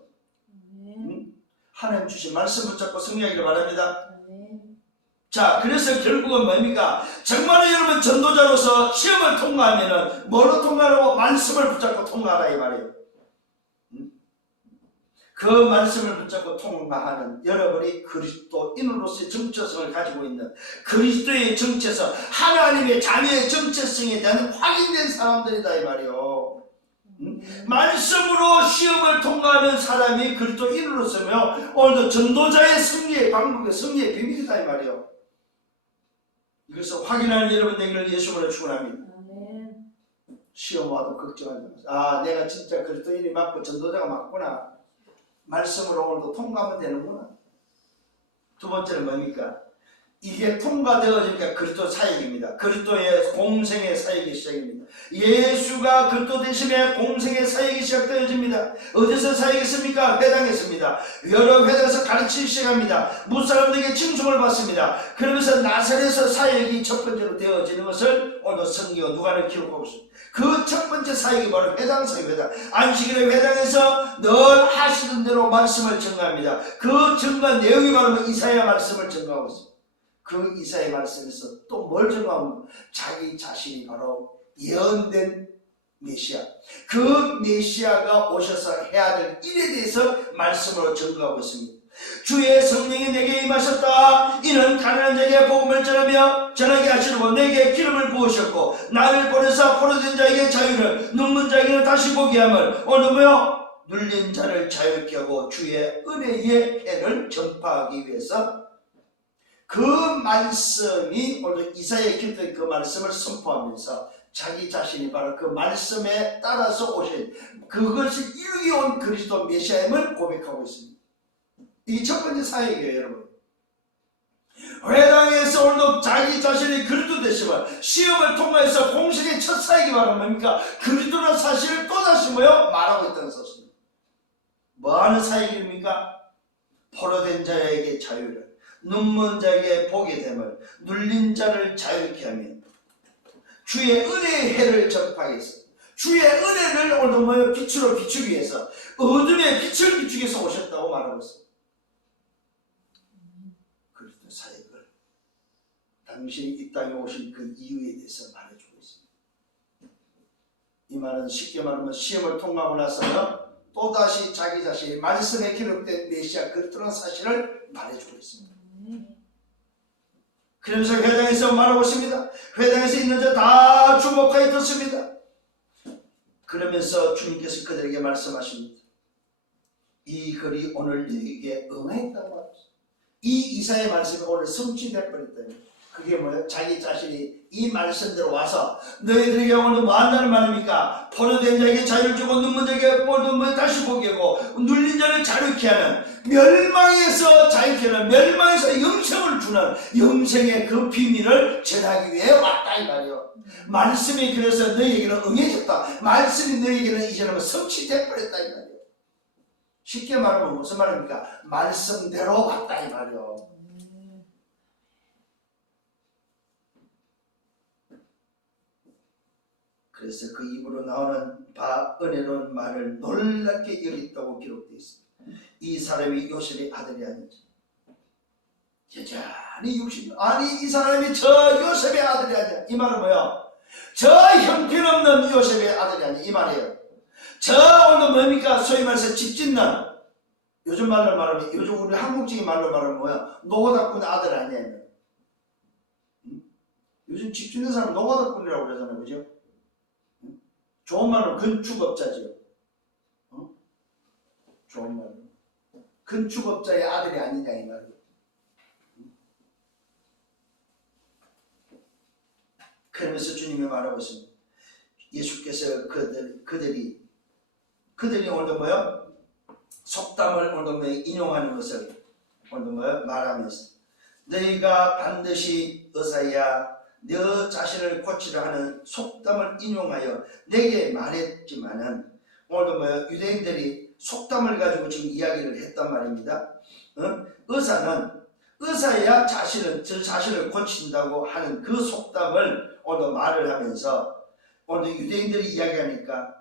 하나님 주신 말씀 붙잡고 승리하기를 바랍니다. 자, 그래서 결국은 뭡니까? 정말로 여러분 전도자로서 시험을 통과하면은 뭐로 통과하고? 말씀을 붙잡고 통과하라 이 말이에요. 그 말씀을 붙잡고 통과하는 여러분이 그리스도인으로서의 정체성을 가지고 있는 그리스도의 정체성, 하나님의 자녀의 정체성에 대한 확인된 사람들이다 이 말이에요. 말씀으로 시험을 통과하는 사람이 그리스도인으로서며 오늘도 전도자의 승리의 방법의 승리의 비밀이다 이 말이에요. 이것을 확인하는 여러분 되기를 예수님으로 축원합니다. 시험 와도 걱정하지 마세요. 아, 내가 진짜 그리스도인이 맞고 전도자가 맞구나. 말씀으로 오늘도 통과하면 되는구나. 두 번째는 뭡니까? 이게 통과되어지니까 그리스도 사역입니다. 그리스도의 공생의 사역이 시작입니다. 예수가 그리스도 되심에 공생의 사역이 시작되어집니다. 어디서 사역했습니까? 회당했습니다. 여러 회당에서 가르치기 시작합니다. 무사람들에게 칭송을 받습니다. 그러면서 나사렛에서 사역이 첫 번째로 되어지는 것을 오늘 성경 누가는 기록하고 있습니다. 그 첫 번째 사역이 바로 회당 사역, 회당. 안식일의 회당에서 늘 하시던 대로 말씀을 전가합니다. 그 전가 내용이 바로 이사야 말씀을 전가하고 있습니다. 그 이사야 말씀에서 또 뭘 전가하면 자기 자신이 바로 예언된 메시아, 그 메시아가 오셔서 해야 될 일에 대해서 말씀으로 전가하고 있습니다. 주의 성령이 내게 임하셨다. 이는 가난한 자에게 복음을 전하게 하시려고 내게 기름을 부으셨고 나를 보내사 포로된 자에게 자유를, 눈먼 자에게는 다시 보게 함을, 오늘 뭐요? 눌린 자를 자유케 하고 주의 은혜의 해를 전파하기 위해서 그 말씀이 오늘 이사야에 기록된 그 말씀을 선포하면서 자기 자신이 바로 그 말씀에 따라서 오신 그것을 이루게 온 그리스도 메시아임을 고백하고 있습니다. 이 첫 번째 사역이에요, 여러분. 회당에서 오늘도 자기 자신이 그리스도 되심을, 시험을 통과해서 공식의 첫 사역이 바로 뭡니까? 그리스도라는 사실을 또다시 뭐요? 말하고 있다는 사실입니다. 뭐 하는 사역입니까? 포로된 자에게 자유를, 눈먼 자에게 보게 됨을, 눌린 자를 자유케 하며 주의 은혜의 해를 전파하겠습니다. 주의 은혜를 오늘 뭐요? 빛으로 비추기 위해서, 어둠의 빛을 비추기 위해서 오셨다고 말하고 있습니다. 그리스도 사역을 당신이 이 땅에 오신 그 이유에 대해서 말해주고 있습니다. 이 말은 쉽게 말하면 시험을 통과하고 나서는 또다시 자기 자신이 말씀에 기록된 메시아 그리스도라는 사실을 말해주고 있습니다. 그러면서 회당에서 말하고 있습니다. 회당에서 있는 자 다 주목하여 듣습니다. 그러면서 주님께서 그들에게 말씀하십니다. 이 글이 오늘 너에게 응했다고 말합니다. 이 이사의 말씀이 오늘 성취될 뻔했다. 그게 뭐예요? 자기 자신이 이 말씀대로 와서 너희들에게 오늘 뭐 한다는 말입니까? 포로된 자에게 자유를 주고 눈먼 자에게 뭐 다시 보게 하고 눌린 자를 자유케 하는, 멸망에서 자유케 하는, 멸망에서 영생을 주는 영생의 그 비밀을 전하기 위해 왔다 이 말이에요. 말씀이 그래서 너희에게는 응해졌다. 말씀이 너희에게는 이제는 성취될 뻔했다 이 말이에요. 쉽게 말하면 무슨 말입니까? 말씀대로 왔다 이 말이에요. 그래서 그 입으로 나오는 바 은혜로운 말을 놀랍게 여겼다고 기록되어 있습니다. 이 사람이 요셉의 아들이 아니지. 여전히 아니 이 사람이 저 요셉의 아들이 아니야. 이 말은 뭐야? 저 형편없는 요셉의 아들이 아니야. 이 말이에요. 저 오늘 뭡니까? 소위 말해서 집 짓는, 요즘 말로 말하면, 요즘 우리 한국적인 말로 말하면 뭐야? 노고닥꾼의 아들 아니야. 요즘 집 짓는 사람 노고닥꾼이라고 그러잖아요. 그죠? 좋은 말로 건축업자죠. 좋은 말로 건축업자의 아들이 아니냐 이 말이에요. 그러면서 주님이 말하고 있습니다. 예수께서 그들이 오늘 뭐요? 속담을 오늘 뭐 인용하는 것을 오늘 뭐요? 말하면서 너희가 반드시 의사야 너 자신을 고치려 하는 속담을 인용하여 내게 말했지만은, 오늘도 뭐 유대인들이 속담을 가지고 지금 이야기를 했단 말입니다. 의사야 저 자신을 고친다고 하는 그 속담을 오늘 말을 하면서 오늘 유대인들이 이야기하니까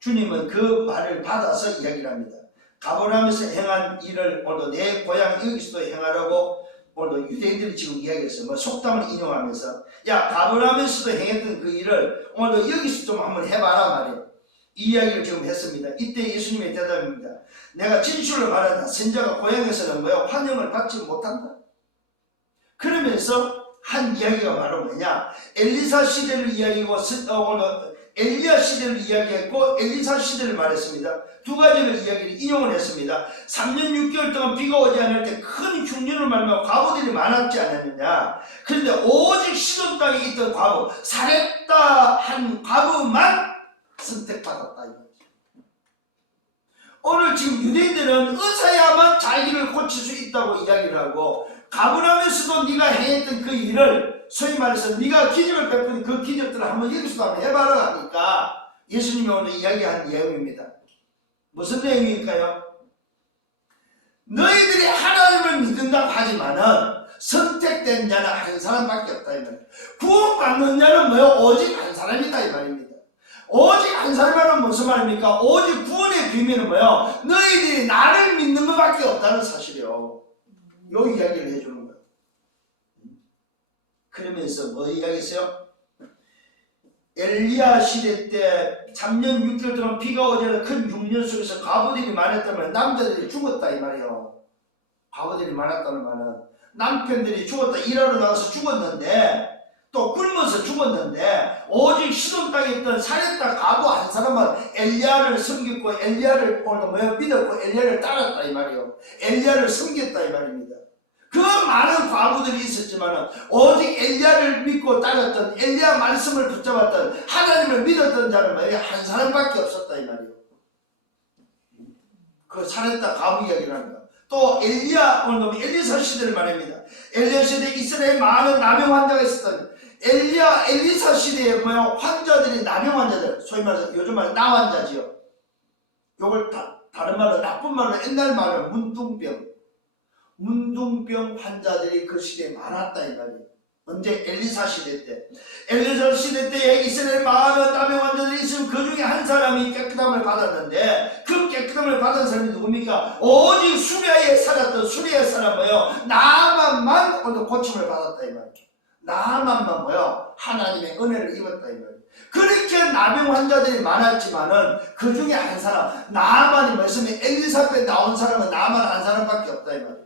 주님은 그 말을 받아서 이야기를 합니다. 가버나움에서 행한 일을 오늘 내 고향 여기서도 행하라고 오늘 유대인들이 지금 이야기했어요. 뭐 속담을 인용하면서 야 가버나움에서도 행했던 그 일을 오늘 여기서 좀 한번 해봐라 말이에요. 이 이야기를 지금 했습니다. 이때 예수님의 대답입니다. 내가 진실로 말한다. 선자가 고향에서는 뭐야 환영을 받지 못한다. 그러면서 한 이야기가 바로 뭐냐, 엘리사 시대를 이야기하고 오늘 엘리야 시대를 이야기했고 엘리사 시대를 말했습니다. 두 가지를 이야기를 인용을 했습니다. 3년 6개월 동안 비가 오지 않을 때 큰 흉년을 말며 과부들이 많았지 않았느냐. 그런데 오직 시돈 땅에 있던 과부 사렙다 한 과부만 선택받았다. 오늘 지금 유대인들은 의사야만 자기를 고칠 수 있다고 이야기를 하고 가버나움에서도 네가 행했던 그 일을 소위 말해서 네가 기적을 베푼 그 기적들을 한번 여기서도 한번 해봐라 하니까 예수님이 오늘 이야기한 내용입니다. 무슨 내용일까요? 너희들이 하나님을 믿는다고 하지만은 선택된 자는 한 사람밖에 없다 이 말이에요. 구원받는 자는 뭐요? 오직 한 사람이다 이 말입니다. 오직 한 사람이라는 무슨 말입니까? 오직 구원의 비밀은 뭐요? 너희들이 나를 믿는 것밖에 없다는 사실이요. 요 이야기를 해주는 거예요. 그러면서 뭐 이야기했어요? 엘리야 시대 때 3년 6개월 동안 비가 오지 않은 큰 흉년 속에서 과부들이 많았다면 남자들이 죽었다 이 말이에요. 과부들이 많았다는 말은 남편들이 죽었다, 일하러 나가서 죽었는데 또 굶어서 죽었는데 오직 시돈 땅에 있던 사렙다 과부 한 사람은 엘리야를 섬겼고 엘리야를 믿었고 엘리야를 따랐다 이 말이에요. 엘리야를 섬겼다 이 말입니다. 그 많은 과부들이 있었지만 오직 엘리야를 믿고 따랐던 엘리야 말씀을 붙잡았던 하나님을 믿었던 자는 뭐예요? 한 사람밖에 없었다 이 말이에요. 그 사렙다 과부 이야기를 합니다. 또 엘리야 오늘 엘리사 시대를 말합니다. 엘리야 시대 이스라엘 많은 남용 환자가 있었던 엘리사 시대에 뭐야 환자들이 남용 환자들 소위 말해서 요즘 말 나환자지요. 요걸 다른 말로 나쁜 말로 옛날 말로 문둥병 환자들이 그 시대에 많았다 이 말이에요. 언제? 엘리사 시대 때. 엘리사 시대 때에 이스라엘 많은 남용 환자들이 있으면 그 중에 한 사람이 깨끗함을 받았는데 그 깨끗함을 받은 사람이 누굽니까? 오직 수리아에 살았던 수리아 사람 뭐예요? 나만만 오늘 고침을 받았다 이 말이에요. 나만만 뭐예요? 하나님의 은혜를 입었다 이 말이에요. 그렇게 남용 환자들이 많았지만은 그 중에 한 사람 나만이 뭐였으면 엘리사 때 나온 사람은 나만 한 사람밖에 없다 이 말이에요.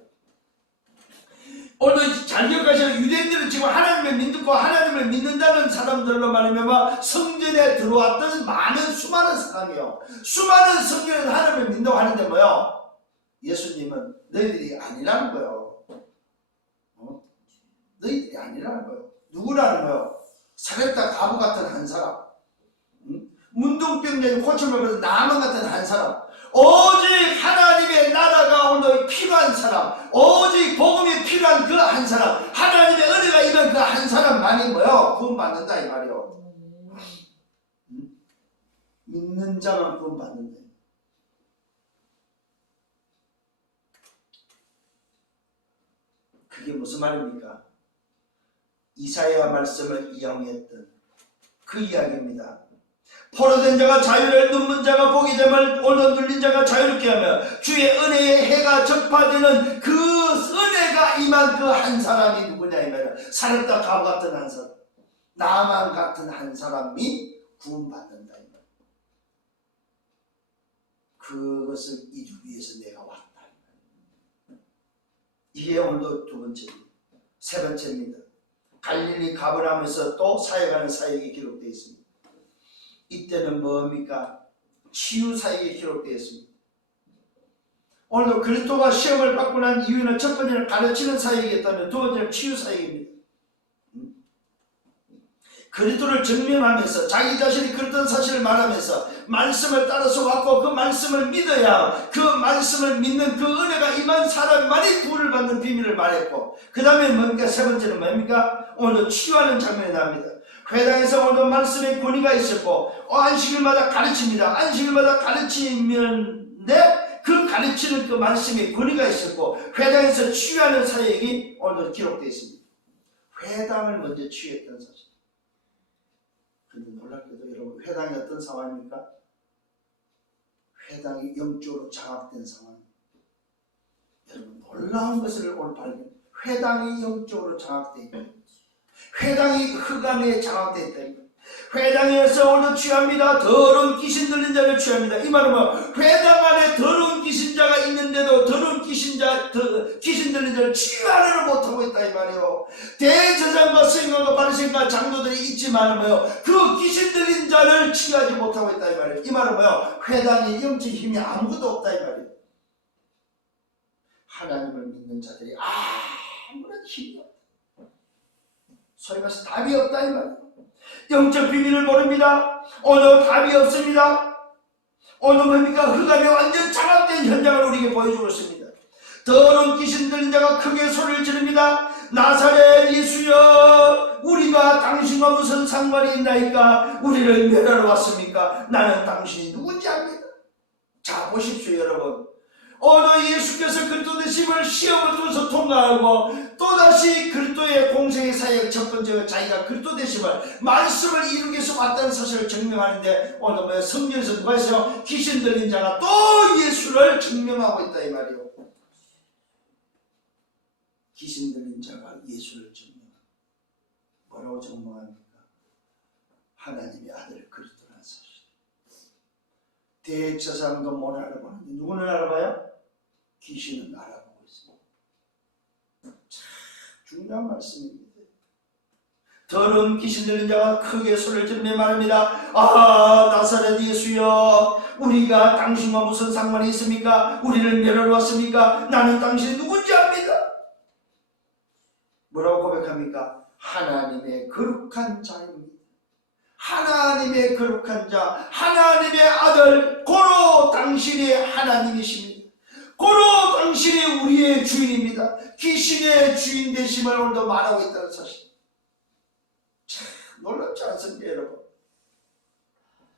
오늘 잘 기억하시는 유대인들은 지금 하나님을 믿고 하나님을 믿는다는 사람들로 말하면 성전에 들어왔던 수많은 사람이요. 수많은 성전에서 하나님을 믿는다고 하는데 뭐요? 예수님은 너희들이 아니라는 거예요. 너희들이 아니라는 거예요. 누구라는 거예요? 사렙다 과부 같은 한 사람, 문둥병자인 고침을 받은 나만 같은 한 사람, 오직 하나님의 나라가 오늘 필요한 사람, 오직 복음이 필요한 그 한 사람, 하나님의 은혜가 임한 그 한 사람만이 뭐요? 구원받는다 이 말이요. 믿는 자만 구원받는다. 그게 무슨 말입니까? 이사야 말씀을 이용했던 그 이야기입니다. 포로된 자가 자유를, 눈먼 자가 보게 됨을, 오늘 눌린 자가 자유롭게 하며 주의 은혜의 해가 전파되는 그 은혜가 임한 그 한 사람이 누구냐 이 말이야. 사렙다 과부 같은 한 사람, 나만 같은 한 사람이 구원받는다 이 말이야. 그것을 이루기 위해서 내가 왔다 이 말이야. 이게 오늘도 두 번째입니다. 세 번째입니다. 갈릴리 가버나움에서 또 사역하는 사역이 기록되어 있습니다. 이때는 뭡니까? 치유 사역이 기록되어 있습니다. 오늘도 그리스도가 시험을 받고 난 이유는 첫 번째는 가르치는 사역이었다면 두 번째는 치유 사역입니다. 그리스도를 증명하면서 자기 자신이 그랬던 사실을 말하면서 말씀을 따라서 왔고 그 말씀을 믿어야 그 말씀을 믿는 그 은혜가 임한 사람만이 구원을 받는 비밀을 말했고 그 다음에 뭡니까? 세 번째는 뭡니까? 오늘 치유하는 장면이 나옵니다. 회당에서 오늘 말씀의 권위가 있었고 안식일마다 가르칩니다. 안식일마다 가르치는데 그 가르치는 그 말씀의 권위가 있었고 회당에서 치유하는 사역이 오늘 기록되어 있습니다. 회당을 먼저 치유했던 사실. 근데 놀랍게도 여러분 회당이 어떤 상황입니까? 회당이 영적으로 장악된 상황. 여러분 놀라운 것을 오늘 발견. 회당이 영적으로 장악되어 있다. 회당이 흑암에 장악되어 있다. 회당에서 오늘 취합니다. 더러운 귀신 들린 자를 취합니다. 이 말은 뭐 회당 안에 더러운 귀신 자가 있는데도 더러운 귀신 들린 자를 치유하려를 못하고 있다 이 말이에요. 대제사장과 서기관과 바리새인과 장로들이 있지만 뭐요 그 귀신 들린 자를 치유하지 못하고 있다 이 말이에요. 이 말은 뭐요 회당에 영적 힘이 아무것도 없다 이 말이에요. 하나님을 믿는 자들이 아무런 힘이 없다. 소위 말해서 답이 없다 이 말이에요. 영적 비밀을 모릅니다. 오늘 답이 없습니다. 오늘 뭡니까? 흑암이 완전 장악된 현장을 우리에게 보여주고 있습니다. 더러운 귀신 들린 자가 크게 소리를 지릅니다. 나사렛 예수여, 우리가 당신과 무슨 상관이 있나이까? 우리를 멸하러 왔습니까? 나는 당신이 누군지 압니다. 자 보십시오 여러분. 오늘 예수께서 그리스도 되심을 시험을 통해서 통과하고 또다시 그리스도의 공생의 사역 첫 번째가 자기가 그리스도 되심을 말씀을 이루기 위해서 왔다는 사실을 증명하는데 오늘 성경에서 누가 있어요? 귀신 들린 자가 또 예수를 증명하고 있다 이 말이에요. 귀신 들린 자가 예수를 증명합니다. 뭐라고 증명합니까? 하나님의 아들 그리스도라는 사실. 대제사장도 못 알아보는데 누구는 알아봐요? 귀신은 알아보고 있습니다. 참 중요한 말씀입니다. 더러운 귀신 들린 자가 크게 소리를 지르며 말합니다. 나사렛 예수여, 우리가 당신과 무슨 상관이 있습니까? 우리를 멸하러 왔습니까? 나는 당신이 누군지 압니다. 뭐라고 고백합니까? 하나님의 거룩한 자입니다. 하나님의 거룩한 자, 하나님의 아들, 고로 당신이 하나님이십니다. 고로 당신이 우리의 주인입니다. 귀신의 주인 되심을 오늘도 말하고 있다는 사실. 참 놀랍지 않습니까 여러분?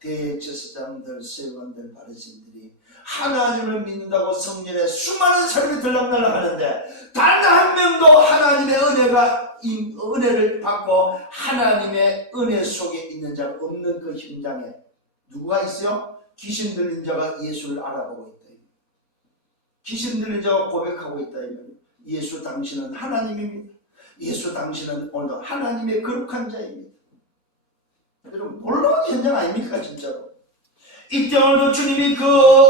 대제사장들, 서기관들, 바리새인들이 하나님을 믿는다고 성전에 수많은 사람이 들락날락 하는데 단 한 명도 하나님의 은혜를 받고 하나님의 은혜 속에 있는 자가 없는 그 현장에 누가 있어요? 귀신 들린 자가 예수를 알아보고 있다. 귀신 들린 자가 고백하고 있다. 예수 당신은 하나님입니다. 예수 당신은 오늘 하나님의 거룩한 자입니다. 여러분 놀라운 현장 아닙니까 진짜로? 이때 오늘도 주님이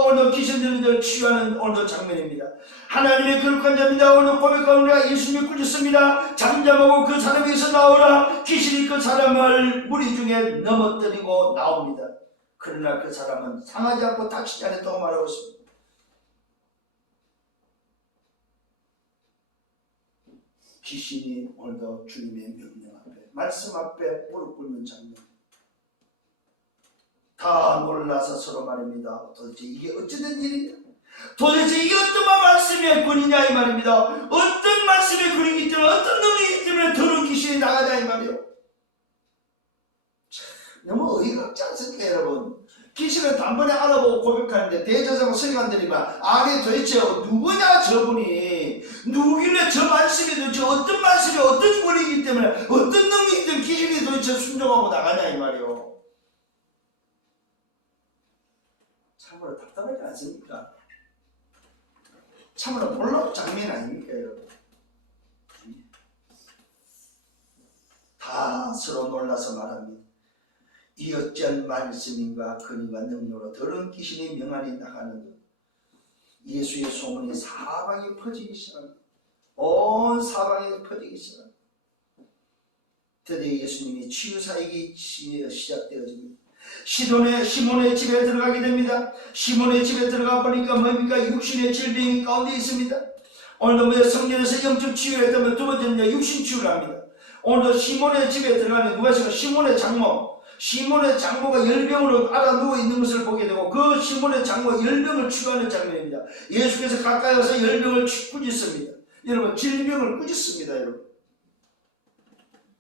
오늘 귀신 들린 자를 치유하는 오늘도 장면입니다. 하나님의 거룩한 자입니다. 오늘 고백하는 우리가 예수님을 꾸짖습니다. 잠잠하고 그 사람에게서 나오라. 귀신이 그 사람을 무리 중에 넘어뜨리고 나옵니다. 그러나 그 사람은 상하지 않고 다치지 않았다고 말하고 있습니다. 귀신이 오늘도 주님의 명령 앞에 말씀 앞에 무릎 꿇는 장면. 다 놀라서 서로 말입니다. 도대체 이게 어찌된 일이냐? 도대체 이게 어떤 말씀의 권위냐 이 말입니다. 어떤 말씀의 권위이기 때문에 어떤 능력이기 때문에 더러운 귀신이 나가냐 이 말이에요. 너무 어이가 없지 않습니까 여러분? 귀신을 단번에 알아보고 고백하는데 대제사장 서기관들이만 아니 도대체 누구냐 저분이 누구길래 저 말씀이 도대체 어떤 말씀이 어떤 권위이기 때문에 어떤 능력이기 때문에 귀신이 도대체 순종하고 나가냐 이 말이에요. 참으로 답답하지 않습니까? 참으로 놀라운 장면 아닙니까 여러분? 다 서로 놀라서 말합니다. 이 어찌한 말씀인가 근위가 능력으로 더러운 귀신이 명하니 나가는 것. 예수의 소문이 사방에 퍼지기 시작합니다. 온 사방에 퍼지기 시작합니다. 드디어 예수님이 치유사역이 시작되어집니다. 시몬의 집에 들어가게 됩니다. 시몬의 집에 들어가 보니까 뭡니까? 육신의 질병이 가운데 있습니다. 오늘도 성경에서 영적 치유를 했다면 두 번째는 육신 치유를 합니다. 오늘도 시몬의 집에 들어가면 누가 있을까? 시몬의 장모가 열병으로 알아 누워 있는 것을 보게 되고 그 시몬의 장모 열병을 치유하는 장면입니다. 예수께서 가까이 와서 열병을 꾸짖습니다. 여러분 질병을 꾸짖습니다. 여러분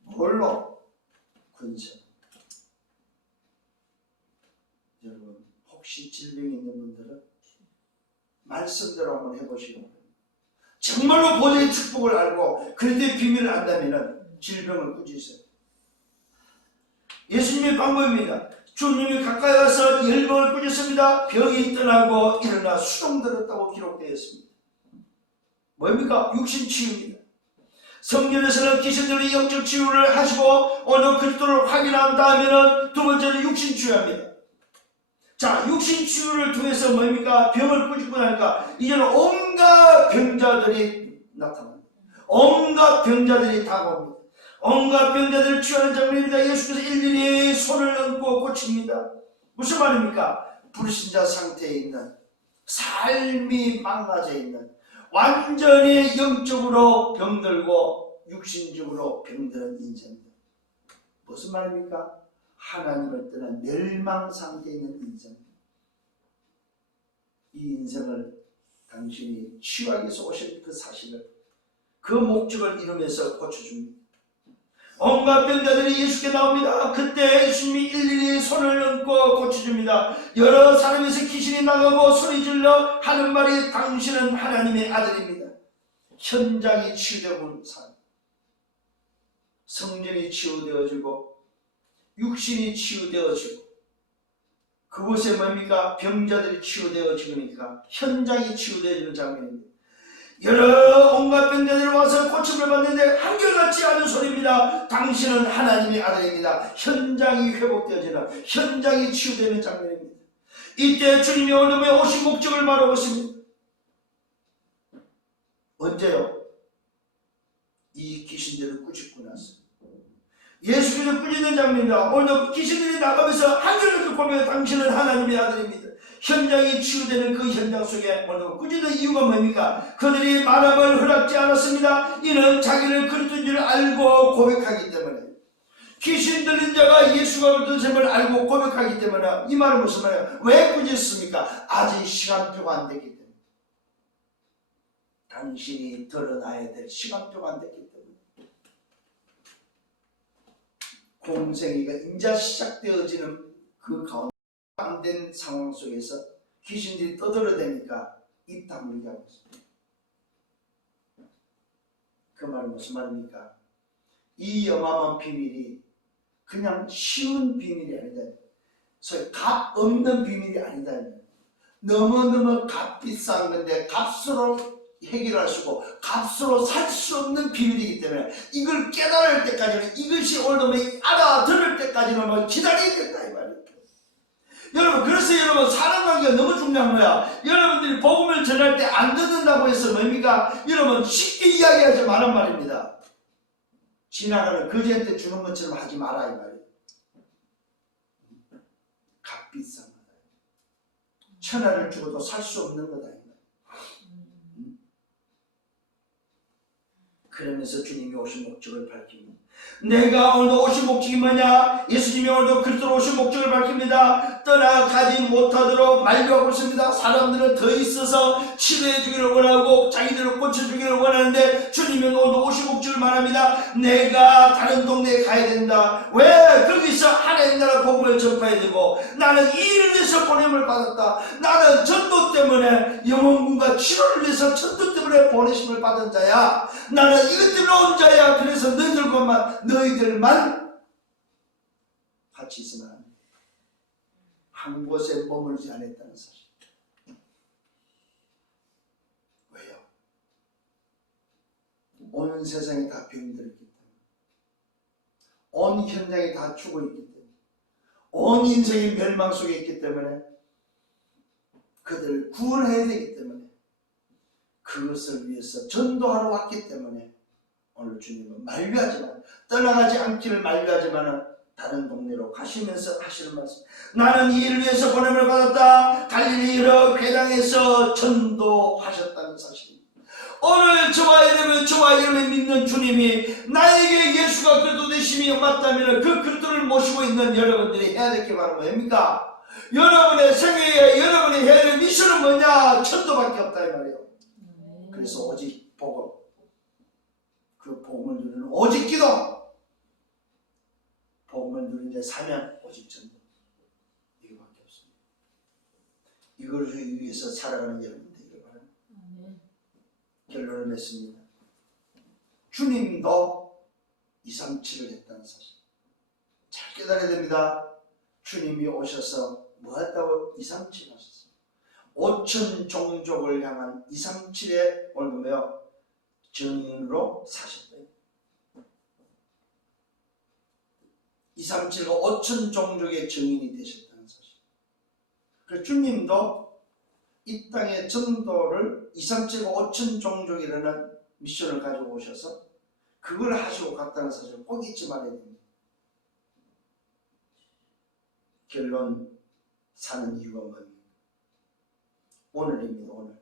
뭘로? 근심. 여러분 혹시 질병이 있는 분들은 말씀대로 한번 해보시고 정말로 보좌의 축복을 알고 그리스도의 비밀을 안다면 질병을 꾸짖으세요. 예수님의 방법입니다. 주님이 가까이 와서 10번을 꾸짖습니다. 병이 떠나고 일어나 수동들었다고 기록되어 있습니다. 뭡니까? 육신 치유입니다. 성경에서는 귀신들의 영적 치유를 하시고 어느 그리스도를 확인한 다음에는 두 번째는 육신 치유합니다. 자, 육신 치유를 통해서 뭡니까? 병을 꾸짖고 나니까 이제는 온갖 병자들이 나타납니다. 온갖 병자들이 다가옵니다. 온갖 병자들을 치유하는 장면입니다. 예수께서 일일이 손을 얹고 고칩니다. 무슨 말입니까? 불신자 상태에 있는, 삶이 망가져 있는, 완전히 영적으로 병들고 육신적으로 병드는 인생입니다. 무슨 말입니까? 하나님을 떠난 멸망 상태에 있는 인생입니다. 이 인생을 당신이 치유하기 위해서 오신 그 사실을, 그 목적을 이루면서 고쳐줍니다. 온갖 병자들이 예수께 나옵니다. 그때 예수님이 일일이 손을 얹고 고쳐줍니다. 여러 사람에서 귀신이 나가고 소리질러 하는 말이 당신은 하나님의 아들입니다. 현장이 치유되고 삶, 성전이 치유되어지고 육신이 치유되어지고 그곳에 뭡니까? 병자들이 치유되어지니까 현장이 치유되어지는 장면입니다. 여러 온갖 병자들이 와서 고침을 받는데 한결같지 않은 소리입니다. 당신은 하나님의 아들입니다. 현장이 회복되어지는, 현장이 치유되는 장면입니다. 이때 주님이 어둠에 오신 목적을 말하고 있습니다. 언제요? 이 귀신들을 꾸짖고 나서 예수께서 꾸짖는 장면입니다. 오늘 귀신들이 나가면서 한결같이 보면 당신은 하나님의 아들입니다. 현장이 치유되는 그 현장 속에 오늘 꾸짖는 이유가 뭡니까? 그들이 말함을 허락지 않았습니다. 이는 자기를 그리스도인 줄 알고 고백하기 때문에. 귀신 들린 자가 예수가 그리스도임을 알고 고백하기 때문에. 이 말은 무슨 말이에요? 왜 꾸짖습니까? 아직 시간표가 안 됐기 때문에. 당신이 드러나야 될 시간표가 안 됐기 때문에. 공생이가 인자 시작되어지는 그 가운데 안 된 상황 속에서 귀신들이 떠들어대니까 입 다물게 하고 있습니다. 그 말은 무슨 말입니까? 이 어마어마한 비밀이 그냥 쉬운 비밀이 아니다. 소위 값 없는 비밀이 아니다. 너무너무 값비싼 건데 값으로 해결할 수 있고 값으로 살 수 없는 비밀이기 때문에 이걸 깨달을 때까지는, 이것이 오늘도 알아들을 때까지는 기다려야 된다 이 말이에요. 여러분, 그래서 여러분 사람관계가 너무 중요한 거야. 여러분들이 복음을 전할 때 안 듣는다고 해서 뭡니까? 여러분 쉽게 이야기하지 말란 말입니다. 지나가는 거지한테 주는 것처럼 하지 마라 이 말이에요. 값비싼 거다. 천하를 주고도 살 수 없는 거다. 그러면서 주님이 오신 목적을 밝힙니다. 내가 오늘 오신 목적이 뭐냐? 예수님이 오늘도 그리스도로 오신 목적을 밝힙니다. 떠나가지 못하도록 만류하고 있습니다. 사람들은 더 있어서 치료해 주기를 원하고 자기들을 고쳐주기를 원하는데 주님은 오늘도 오신 목적을 말합니다. 내가 다른 동네에 가야 된다. 왜? 거기서 하나님 나라 복음을 전파해야 되고, 나는 이 일을 위해서 보냄을 받았다. 나는 전도 때문에 영혼군과 치료를 위해서 전도 때문에 보내심을 받은 자야. 나는 이것 때문에 온 자야. 그래서 너희들만 같이 있으면 안 돼. 한 곳에 머물지 않았다는 사실. 왜요? 온 세상이 다 병들었기 때문에, 온 현장이 다 죽어 있기 때문에, 온 인생이 멸망 속에 있기 때문에, 그들을 구원해야 되기 때문에, 그것을 위해서 전도하러 왔기 때문에 오늘 주님은 만류하지만, 떠나가지 않기를 만류하지만 다른 동네로 가시면서 하시는 말씀. 나는 이 일을 위해서 보냄을 받았다. 갈릴리 여러 회당에서 전도하셨다는 사실입니다. 오늘 저와 여러분을 믿는 주님이 나에게 예수가 그리스도 되심이 맞다면 그 그리스도를 모시고 있는 여러분들이 해야 될 게 바로 뭡니까? 여러분의 생애에 여러분이 해야 될 미션은 뭐냐? 전도밖에 없다 이 말이에요. 그래서 오직 복음, 그 복음을 누리는 오직 기도, 복음을 누리는 데 사명, 오직 전도, 이거밖에 없습니다. 이걸 위해서 살아가는 여러분 되기를 바랍니다. 결론을 맺습니다. 주님도 237을 했다는 사실. 잘 깨달아야 됩니다. 주님이 오셔서 뭐 했다고 237 하셨어요. 5천 종족을 향한 237의 오늘 보면 증인으로 사셨대요. 237과 5천 종족의 증인이 되셨다는 사실. 그래서 주님도 이 땅의 전도를 237과 5천 종족이라는 미션을 가지고 오셔서 그걸 하시고 갔다는 사실을 꼭 잊지 말아야 됩니다. 결론, 사는 이유가 뭡니까? 오늘입니다. 오늘.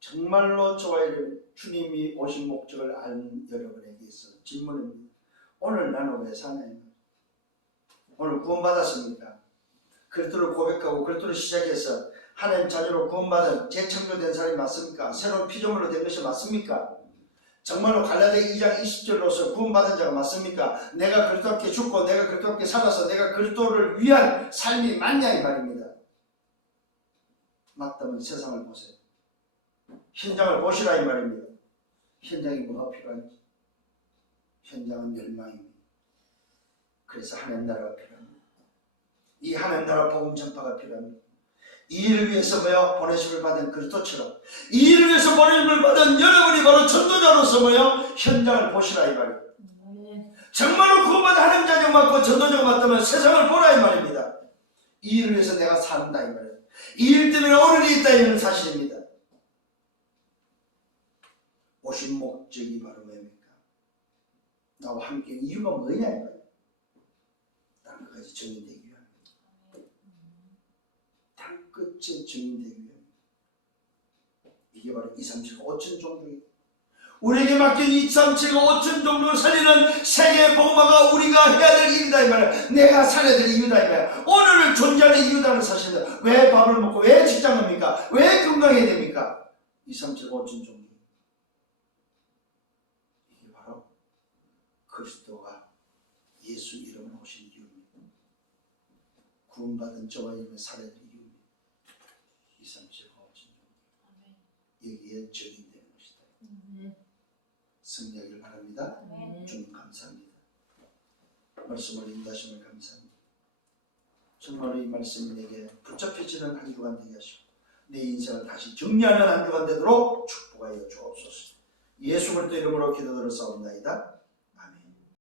정말로 저와 주님이 오신 목적을 아는 여러분에게 있어 질문입니다. 오늘 나는 왜 사나요? 오늘 구원받았습니까? 그리스도를 고백하고 그리스도를 시작해서 하나님 자녀로 구원받은 재창조된 사람이 맞습니까? 새로운 피조물로 된 것이 맞습니까? 정말로 갈라디아 2장 20절로서 구원받은 자가 맞습니까? 내가 그리스도께 죽고 내가 그리스도께 살아서 내가 그리스도를 위한 삶이 맞냐 이 말입니다. 맞다면 세상을 보세요. 현장을 보시라 이 말입니다. 현장이 뭐가 필요한지. 현장은 멸망입니다. 그래서 하나님 나라가 필요합니다. 이 하나님 나라 복음 전파가 필요합니다. 이 일을 위해서 뭐요? 보내심을 받은 그리스도처럼 이 일을 위해서 보내심을 받은 여러분이 바로 전도자로서 뭐요? 현장을 보시라 이 말이에요. 정말로 구원받은 하나님 자녀 맞고 전도자가 맞다면 세상을 보라 이 말입니다. 이 일을 위해서 내가 산다 이 말이에요. 이 일 때문에 오늘이 있다 이는 사실입니다. 오신 목적이 바로 뭡니까? 나와 함께 이유가 뭐냐 이 말이에요. 땅끝까지 정인되기 위함입니다. 땅끝에 정인되기 위함입니다. 이게 바로 237과 5천 종족입니다. 우리에게 맡긴 237과 5천 종족을 살리는 세계 복음화가 우리가 해야 될 일이다 이 말이에요. 내가 살아야 될 이유다 이 말이에요. 오늘을 존재하는 이유다는 사실입니다. 왜 밥을 먹고 왜 직장을 합니까? 왜 건강해야 됩니까? 237과 5천 종족. 이게 바로 그리스도가 예수 이름으로 오신 이유입니다. 구원받은 저와 여러분의 살아야 될 이유입니다. 237과 5천 종족. 여기에 적용되는 것이다. 승리하길 바랍니다. 주님 감사합니다. 말씀을 인도하심을 감사합니다. 정말로 이 말씀이 내게 붙잡혀지는 한 주간 되게 하시고 내 인생을 다시 정리하는 한 주간 되도록 축복하여 주옵소서. 예수 그리스도 이름으로 기도드렸사옵나이다.